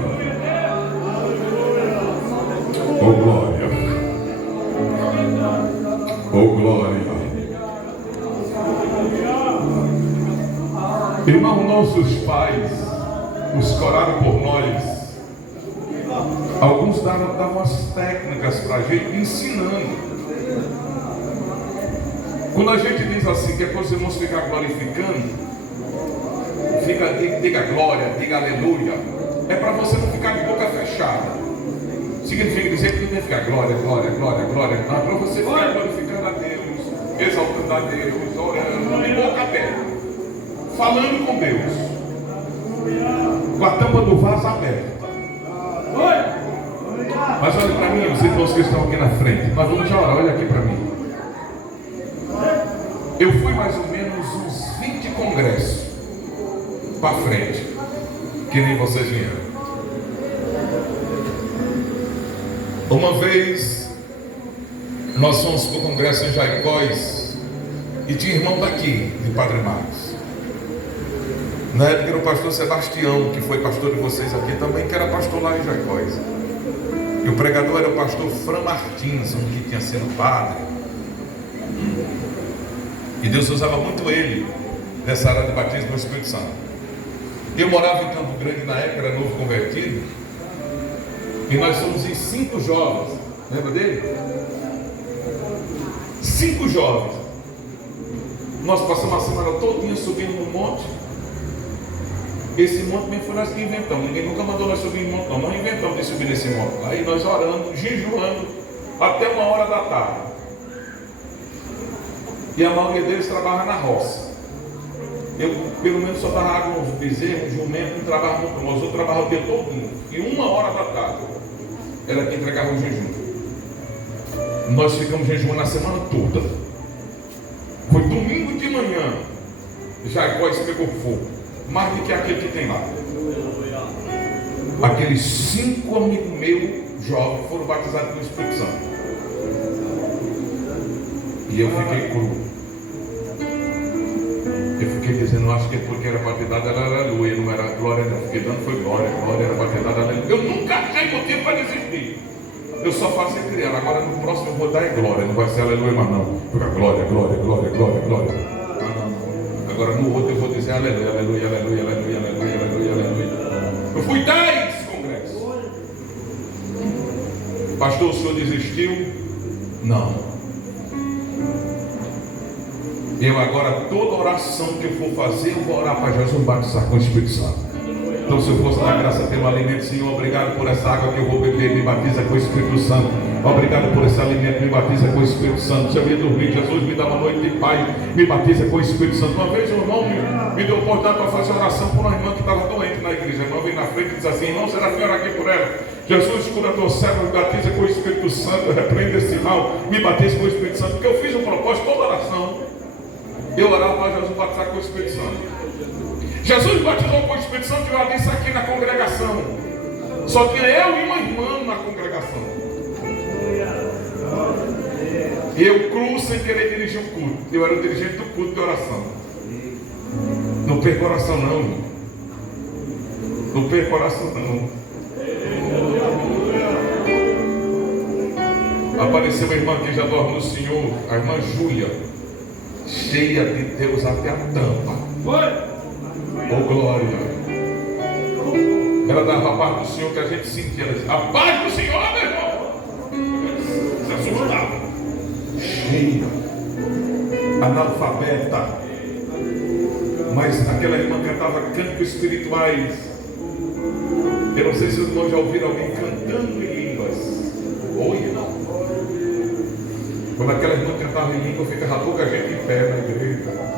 Oh glória. Oh glória. Irmão, nossos pais os oraram por nós. Alguns davam as técnicas para a gente, ensinando. Quando a gente diz assim, que é para os irmãos ficar glorificando, diga glória, diga aleluia, é para você não ficar de boca fechada. Significa dizer que não tem que ficar glória, glória, glória, glória. Não, é para você ficar glorificando a Deus, exaltando a Deus, orando, de boca aberta, falando com Deus, com a tampa do vaso aberta. Mas olha para mim, os irmãos que estão aqui na frente. Nós vamos já orar, olha aqui para mim. Eu fui mais ou menos uns 20 congressos para frente, que nem vocês vieram. Uma vez nós fomos para o congresso em Jaicóis e tinha irmão daqui, de Padre Marcos. Na época era o pastor Sebastião, que foi pastor de vocês aqui também, que era pastor lá em Jaicóis. E o pregador era o pastor Fran Martins, um que tinha sido padre. E Deus usava muito ele nessa área de batismo no Espírito Santo. Eu morava em Campo Grande na época, era novo convertido. E nós somos em 5 jovens. Lembra dele? 5 jovens. Nós passamos a semana todinha subindo no monte. Esse monte mesmo foi nós que inventamos. Ninguém nunca mandou nós subir em monte, não. Nós inventamos de subir nesse monte. Aí nós orando, jejuando, até 1h da tarde. E a maioria deles trabalha na roça. Eu, pelo menos, só dava água uns bezerros, um jumento, não trabalhava muito. Nós outros trabalhavam o dia todo. E 1h da tarde era que entregava o jejum. Nós ficamos jejuando a semana toda. Foi domingo de manhã. Jaicóis pegou fogo. Mais do que aquele que tem lá. Aqueles 5 amigos meus jovens foram batizados pelo Espírito Santo. E eu fiquei cru. Eu fiquei dizendo, acho que porque era batizado era aleluia, não era glória não. Fiquei dando foi glória, glória era batizado aleluia. Eu nunca achei motivo para desistir. Eu só fazia criar. Agora no próximo eu vou dar glória, não vai ser aleluia mais não. Fica glória, glória, glória, glória, glória. Agora no outro eu vou dizer aleluia, aleluia, aleluia, aleluia, aleluia, aleluia, aleluia. Eu fui 10 congressos. Pastor, o senhor desistiu? Não. Eu agora, toda oração que eu for fazer, eu vou orar para Jesus batizar com o Espírito Santo. Então se eu fosse dar graça pelo alimento, Senhor, obrigado por essa água que eu vou beber, me batiza com o Espírito Santo. Obrigado por esse alimento, me batiza com o Espírito Santo. Se eu ia dormir, Jesus me dá uma noite de paz, me batiza com o Espírito Santo. Uma vez um irmão me deu oportunidade para fazer oração por uma irmã que estava doente na igreja. A irmã veio na frente e disse assim, irmão, será que orar aqui por ela? Jesus, cura tua serva, me batiza com o Espírito Santo, repreenda esse mal, me batiza com o Espírito Santo. Porque eu fiz um propósito, toda oração, eu orava para Jesus batizar com o Espírito Santo. Jesus me batizou com o Espírito Santo e eu disse aqui na congregação. Só tinha eu e uma irmã na congregação. Eu cru sem querer dirigir o culto. Eu era o dirigente do culto de oração. Não perco oração não, irmão. Não perco oração não. Apareceu uma irmã que já dorme no Senhor, a irmã Júlia, cheia de Deus até a tampa. Oh glória. Ela dava a paz do Senhor que a gente sentia. Ela dizia, a paz do Senhor, meu irmão. Se assustava. Cheia. Analfabeta. Mas aquela irmã cantava cânticos espirituais. Eu não sei se os irmãos já ouviram alguém cantando em línguas. Olha. Quando aquela irmã cantava em língua, ficava pouca gente em pé na igreja.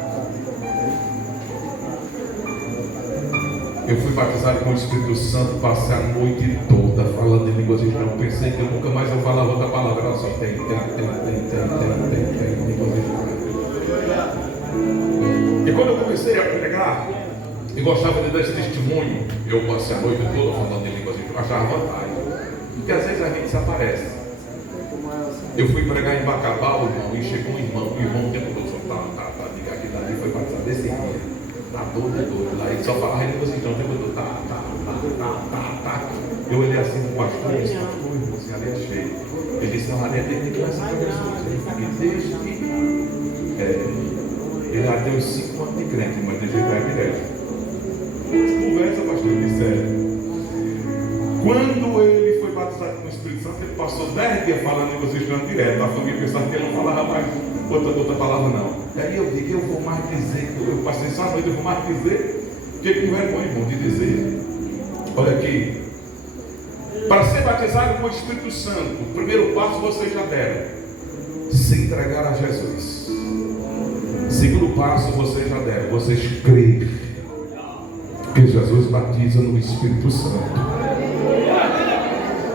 Eu fui batizado com o Espírito Santo, passei a noite toda falando em línguas estranhas. Pensei que eu nunca mais vou falar outra palavra. Ela só tem. E quando eu comecei a pregar, E gostava de dar esse testemunho. Eu passei a noite toda falando em línguas estranhas, achava vantagem. Porque às vezes a gente desaparece. Eu fui pregar em Bacabal, irmão, e chegou um irmão o tempo todo, diga aqui dali, foi batizado desse dia. Tá doido. Lá ele só falava em línguas estranhas o tempo todo. Tá. Eu olhei assim no pastor, esse pastor, irmão, assim, ali é cheio. Ele disse, não, ali é dentro de classe para pessoas. Ele fica desde que. Ele já deu 5 anos de crente, mas deixa ele ir direto. Conversa, pastor, ele sério. Quando ele foi batizado com o Espírito Santo, ele passou 10 dias falando em línguas estranhas direto. A família pensava que ele não falava mais outra palavra, não. E aí eu digo, eu vou mais dizer, eu passei só a noite, eu vou mais dizer, que com vergonha, irmão, de dizer. Olha aqui. Para ser batizado com o Espírito Santo, o primeiro passo vocês já deram: se entregar a Jesus. Segundo passo vocês já deram: vocês creem que Jesus batiza no Espírito Santo.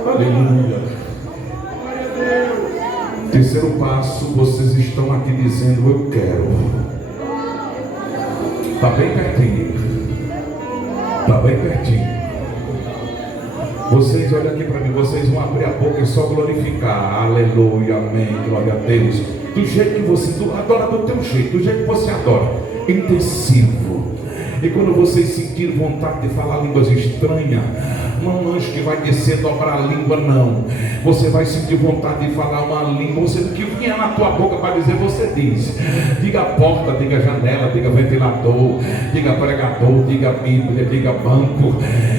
Aleluia. Terceiro passo, vocês estão aqui dizendo: eu quero. Está bem pertinho. Está bem pertinho. Vocês, olha aqui para mim, vocês vão abrir a boca e só glorificar. Aleluia, amém, glória a Deus. Do jeito que você adora, do teu jeito, do jeito que você adora, intensivo. E quando vocês sentirem vontade de falar línguas estranhas, não é um anjo que vai descer, dobrar a língua, não. Você vai sentir vontade de falar uma língua, você que vinha na tua boca para dizer, você diz. Diga porta, diga janela, diga ventilador, diga pregador, diga Bíblia, diga banco.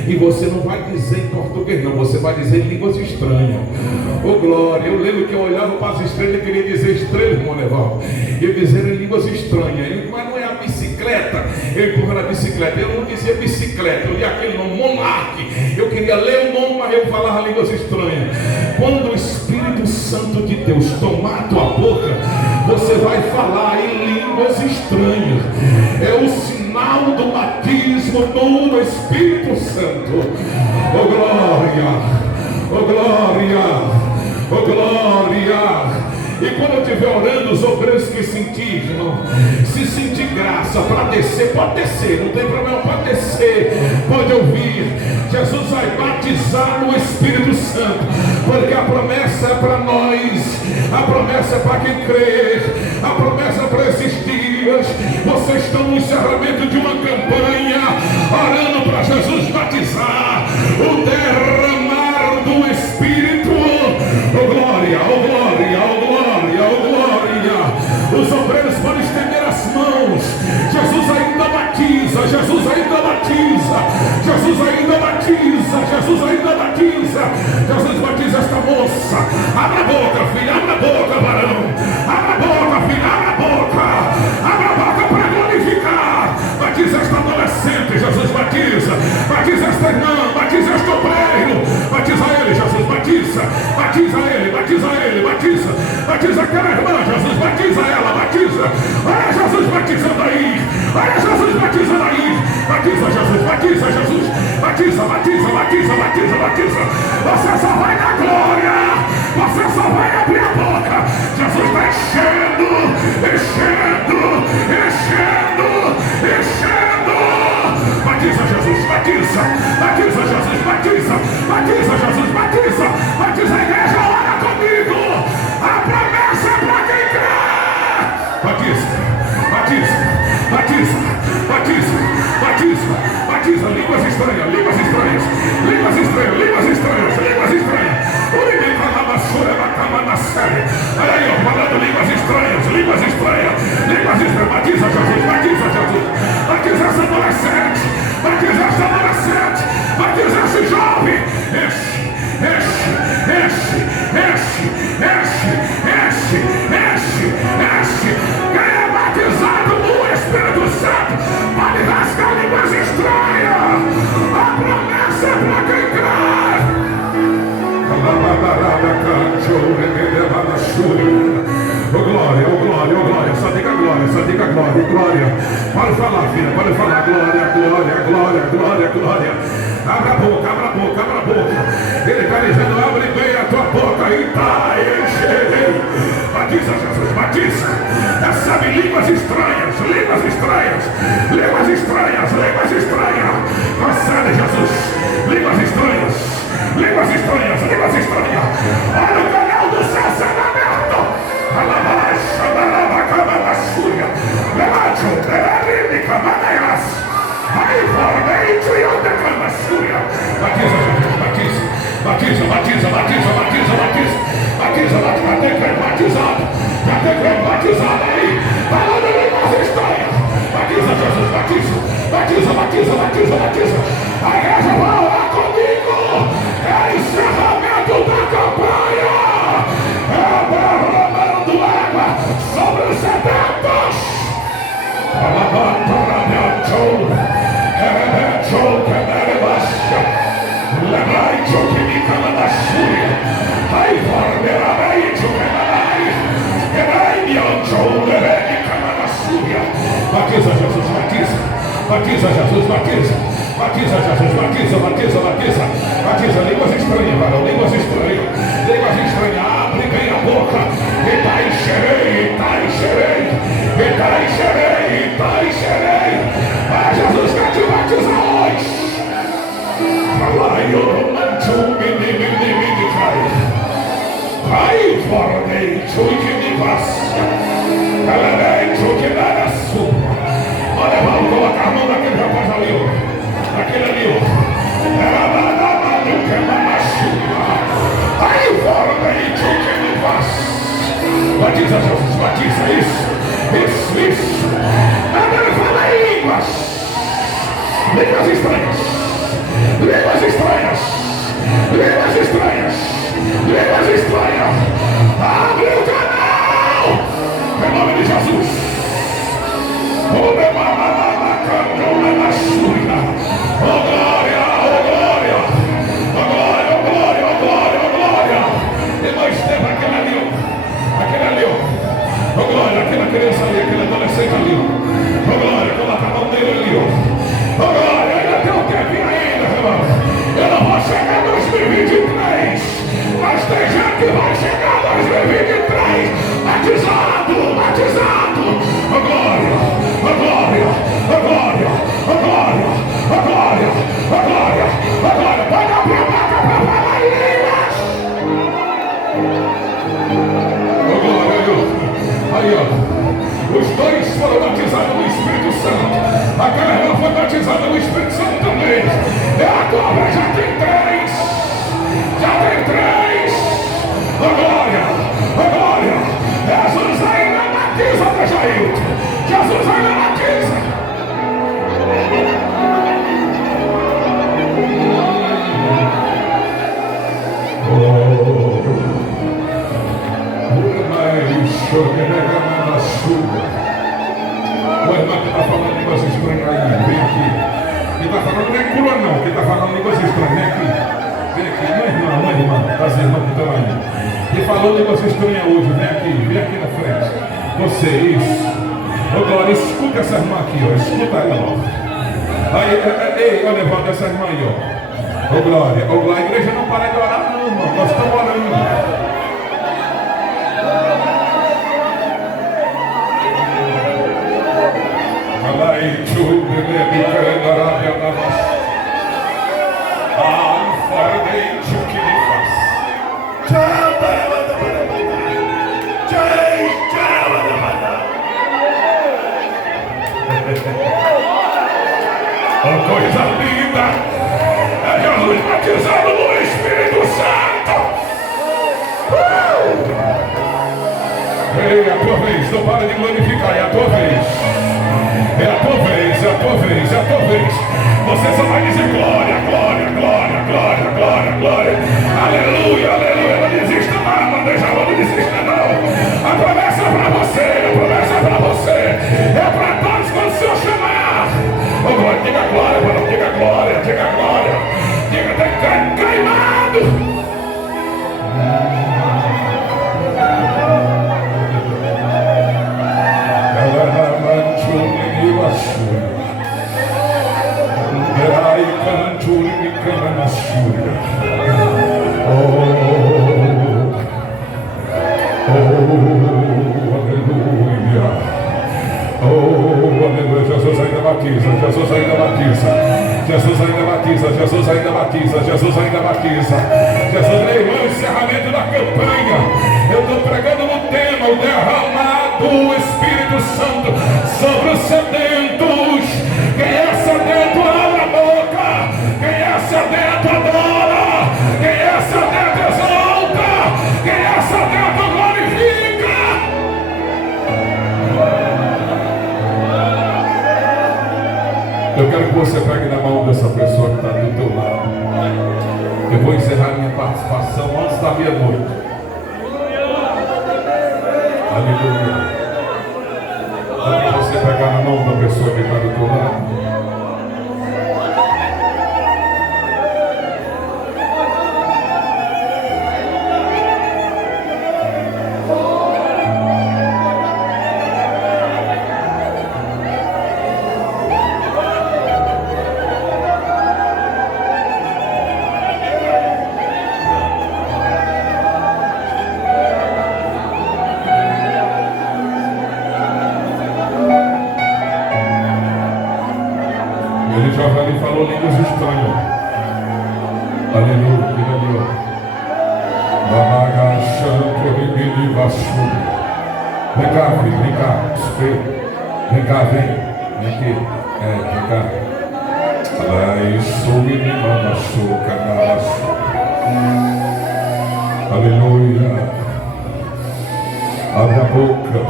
E você não vai dizer em português, não, você vai dizer em línguas estranhas. Oh glória, eu lembro que eu olhava para as estrelas e queria dizer estrelas, irmão Neval. Eu dizia em línguas estranhas, mas não é a bicicleta, eu empurrando a bicicleta, eu não dizia bicicleta, eu lia aquele nome, monarque. Eu queria ler o nome, mas eu falava línguas estranhas. Quando o Espírito Santo de Deus tomar a tua boca, você vai falar em línguas estranhas. É o sinal do batismo do Espírito Santo. Oh glória, oh glória, oh glória. E quando eu estiver orando, os obreiros que sentir, irmão, se sentir graça para descer, pode descer, não tem problema, pode descer, pode ouvir. Jesus vai batizar no Espírito Santo, porque a promessa é para nós, a promessa é para quem crê, a promessa é para esses dias. Vocês estão no encerramento de uma campanha, orando para Jesus batizar, o derramar do Espírito. Oh glória, oh glória, oh glória, oh glória. Os obreiros podem estender as mãos. Jesus ainda batiza, Jesus ainda batiza, Jesus ainda batiza, Jesus ainda batiza. Jesus batiza esta moça. Abra a boca, filha, abra a boca, varão. Abra a boca, filha, abra a boca. Abra a boca para glorificar. Batiza esta adolescente, Jesus batiza. Batiza esta irmã, batiza este obreiro. Batiza ele, Jesus batiza. Batiza ele, batiza ele, batiza. Batiza aquela irmã, Jesus batiza ela, batiza. Olha Jesus batizando aí. Olha Jesus batizando aí. Batiza Jesus, batiza Jesus. Batiza, batiza, batiza, batiza, batiza. Você só vai na glória. Você só vai abrir a boca. Jesus está enchendo, enchendo, enchendo, enchendo. Batiza Jesus, batiza. Batiza Jesus, batiza. Batiza Jesus, batiza. Batiza a igreja, ora comigo. A promessa é para quem crê. Batiza, batiza, batiza, batiza, batiza, batiza. Línguas estranhas, línguas estranhas, línguas estranhas, línguas estranhas, línguas estranhas. Olha aí, ó, falando línguas estranhas, línguas estranhas, línguas estranhas. Batiza Jesus, glória, glória. Pode falar, filha, pode falar. Glória, glória, glória, glória, glória. Abra a boca, abra a boca, abra a boca. Ele está dizendo, abre bem a tua boca e tá encherei. Batiza, Jesus, batiza. Sabe línguas estranhas, línguas estranhas, línguas estranhas, línguas estranhas. Recebe, Jesus, línguas estranhas, línguas estranhas, línguas estranhas. Olha o canal do céu sendo aberto. Alabaixa, alabacabalassúria. Levacho, bererica, maneiras. Aí, formente, e onde camassúria. Batiza, Jesus, batiza. Batiza, batiza, batiza, batiza, batiza. Batiza, batiza, já tem crente batizado. Já tem crente batizado aí. Falando em línguas estranhas. Batiza, Jesus, batiza. Batiza, batiza, batiza, batiza. A igreja vai orar comigo. É encerramento da campanha. É derramando água sobre os sedentos. Lembrai-te que me cala da súria. Ai, formerarei te quemarei. Querai-me anjo, lerei cala da súria. Batiza, Jesus, batiza. Batiza, Jesus, batiza. Batiza, Jesus, batiza, batiza, batiza. Batiza, línguas estranhas, varão, línguas estranhas. Línguas estranhas, abre bem a boca. E tá encherei, tá encherei. E tá encherei, tá encherei. Ah, Jesus quer te batizar hoje. Ai, eu manto me cai. Ai, forneito que me passa. Eleito que dá na sua. Olha, vamos colocar a mão daquele rapaz ali, ó. Aquele ali, ó. Era nada do que na sua. Ai, forneito que me passa. Batiza, Jesus, batiza, isso. Agora fala aí, mas línguas estranhas. Línguas estranhas, línguas estranhas, línguas estranhas. Abre o canal, em nome de Jesus. Oh, glória, oh, glória, oh, glória, oh, glória, oh, glória, oh, glória. Irmão Estevam, aquele ali, oh, glória, aquela criança ali, aquele adolescente ali, oh, glória, coloca a mão dele ali, oh, glória, ainda tem um tempinho ainda, irmão. Eu não vou chegar em 2023, mas tem gente que vai chegar em 2023, batizado, batizado, oh, glória, oh, glória, oh, glória, oh, glória, oh, glória, oh, glória, oh, glória, vai dar pra boca pra falar em línguas. Oh, glória, aí, ó, os dois foram batizados no Espírito Santo. Aquela irmã foi batizada no Espírito Santo também. É a tua, já tem três. Já tem três. Oh, glória, oh, glória. Jesus ainda batiza, Bejailton. Jesus ainda batiza. O irmão que está falando línguas estranhas aí, vem aqui. Quem está falando não é cura não, quem está falando línguas estranhas, vem aqui. Vem aqui, uma irmã, das irmãs que estão aí. Quem falou línguas estranhas hoje, vem aqui na frente. Você, isso. Ô glória, escuta essa irmã aqui, ó, escuta ela, ó. Aí, ei, olha, levanta essa irmã aí, ó. Ô glória, a igreja não para de orar não, irmão, nós estamos orando. Farmente o que me faz. Oh, coisa linda é Jesus batizado no Espírito Santo. Ei, é a tua vez, não para de glorificar, é a tua vez. É a tua vez, é a tua vez, é a tua vez. Você só vai dizer glória, glória, glória, glória, glória, glória. Aleluia, aleluia. Não desista não, não deixa não desista não. A promessa é pra você, a promessa é pra você. É pra todos quando o Senhor chamar. Oh, glória, diga glória, mano, diga glória, diga glória. Diga, tem queimado. batiza, Jesus ainda batiza, Jesus ainda batiza, Jesus ainda batiza, Jesus ainda batiza. Jesus, meu irmão, encerramento da campanha. Eu estou pregando no tema o derramado do Espírito Santo sobre os sedentos. Quem é sedento, abre a boca. Quem é sedento, adora. Quem é sedento, exalta. Quem é sedento, glorifica. Eu quero que você pegue na mão dessa pessoa que está do teu lado. Eu vou encerrar minha participação antes da meia-noite. Aleluia. Dá para você pegar na mão da pessoa que está do teu lado. Ele já ali falou línguas estranhas. Aleluia, aleluia. Vem cá, filho, vem cá. Vem cá, vem. Vem aqui. Vem cá. Aleluia. Abre a boca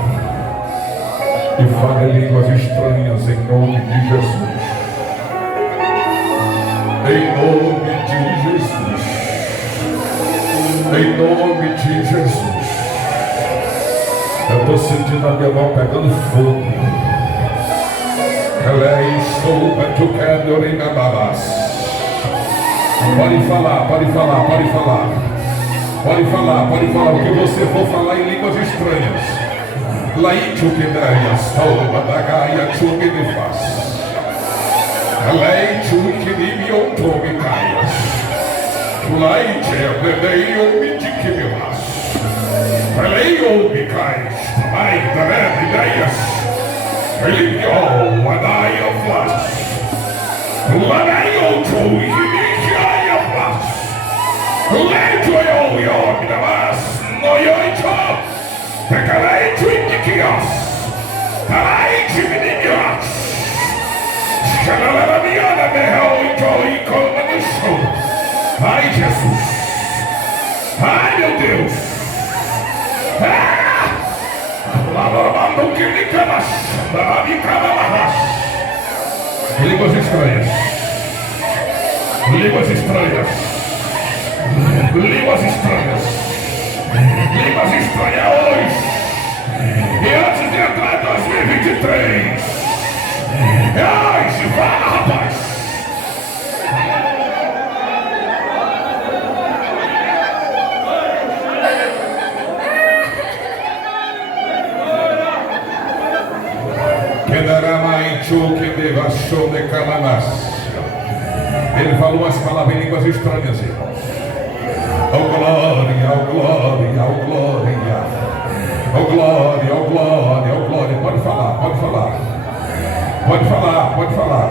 e fale línguas estranhas em nome de Jesus. Em nome de Jesus. Em nome de Jesus. Eu estou sentindo a minha mão pegando fogo. Ela estou batucando em babás. Pode falar, pode falar, pode falar. Pode falar, pode falar. O que você for falar em línguas estranhas. Laíto que deias, toba da gaia, tu que me faz. Leite que me outomi caias. Leite eu me de que me mas. Leio me cais. Ai, da ideias. Leio a daia flash. Leio tu e me caia flash. Leite eu me da mas. No yoito. Pega leite e que as. Leite me digas. Ai, Jesus. Ai, meu Deus. Línguas estranhas. Línguas estranhas. Línguas estranhas. Línguas estranhas hoje. E antes de entrar em 2023. Ai, se fala, rapaz. Ele falou as palavras em línguas estranhas, irmãos. Oh glória, oh glória, oh glória. Oh glória, oh glória, oh glória. Pode falar, pode falar. Pode falar, pode falar.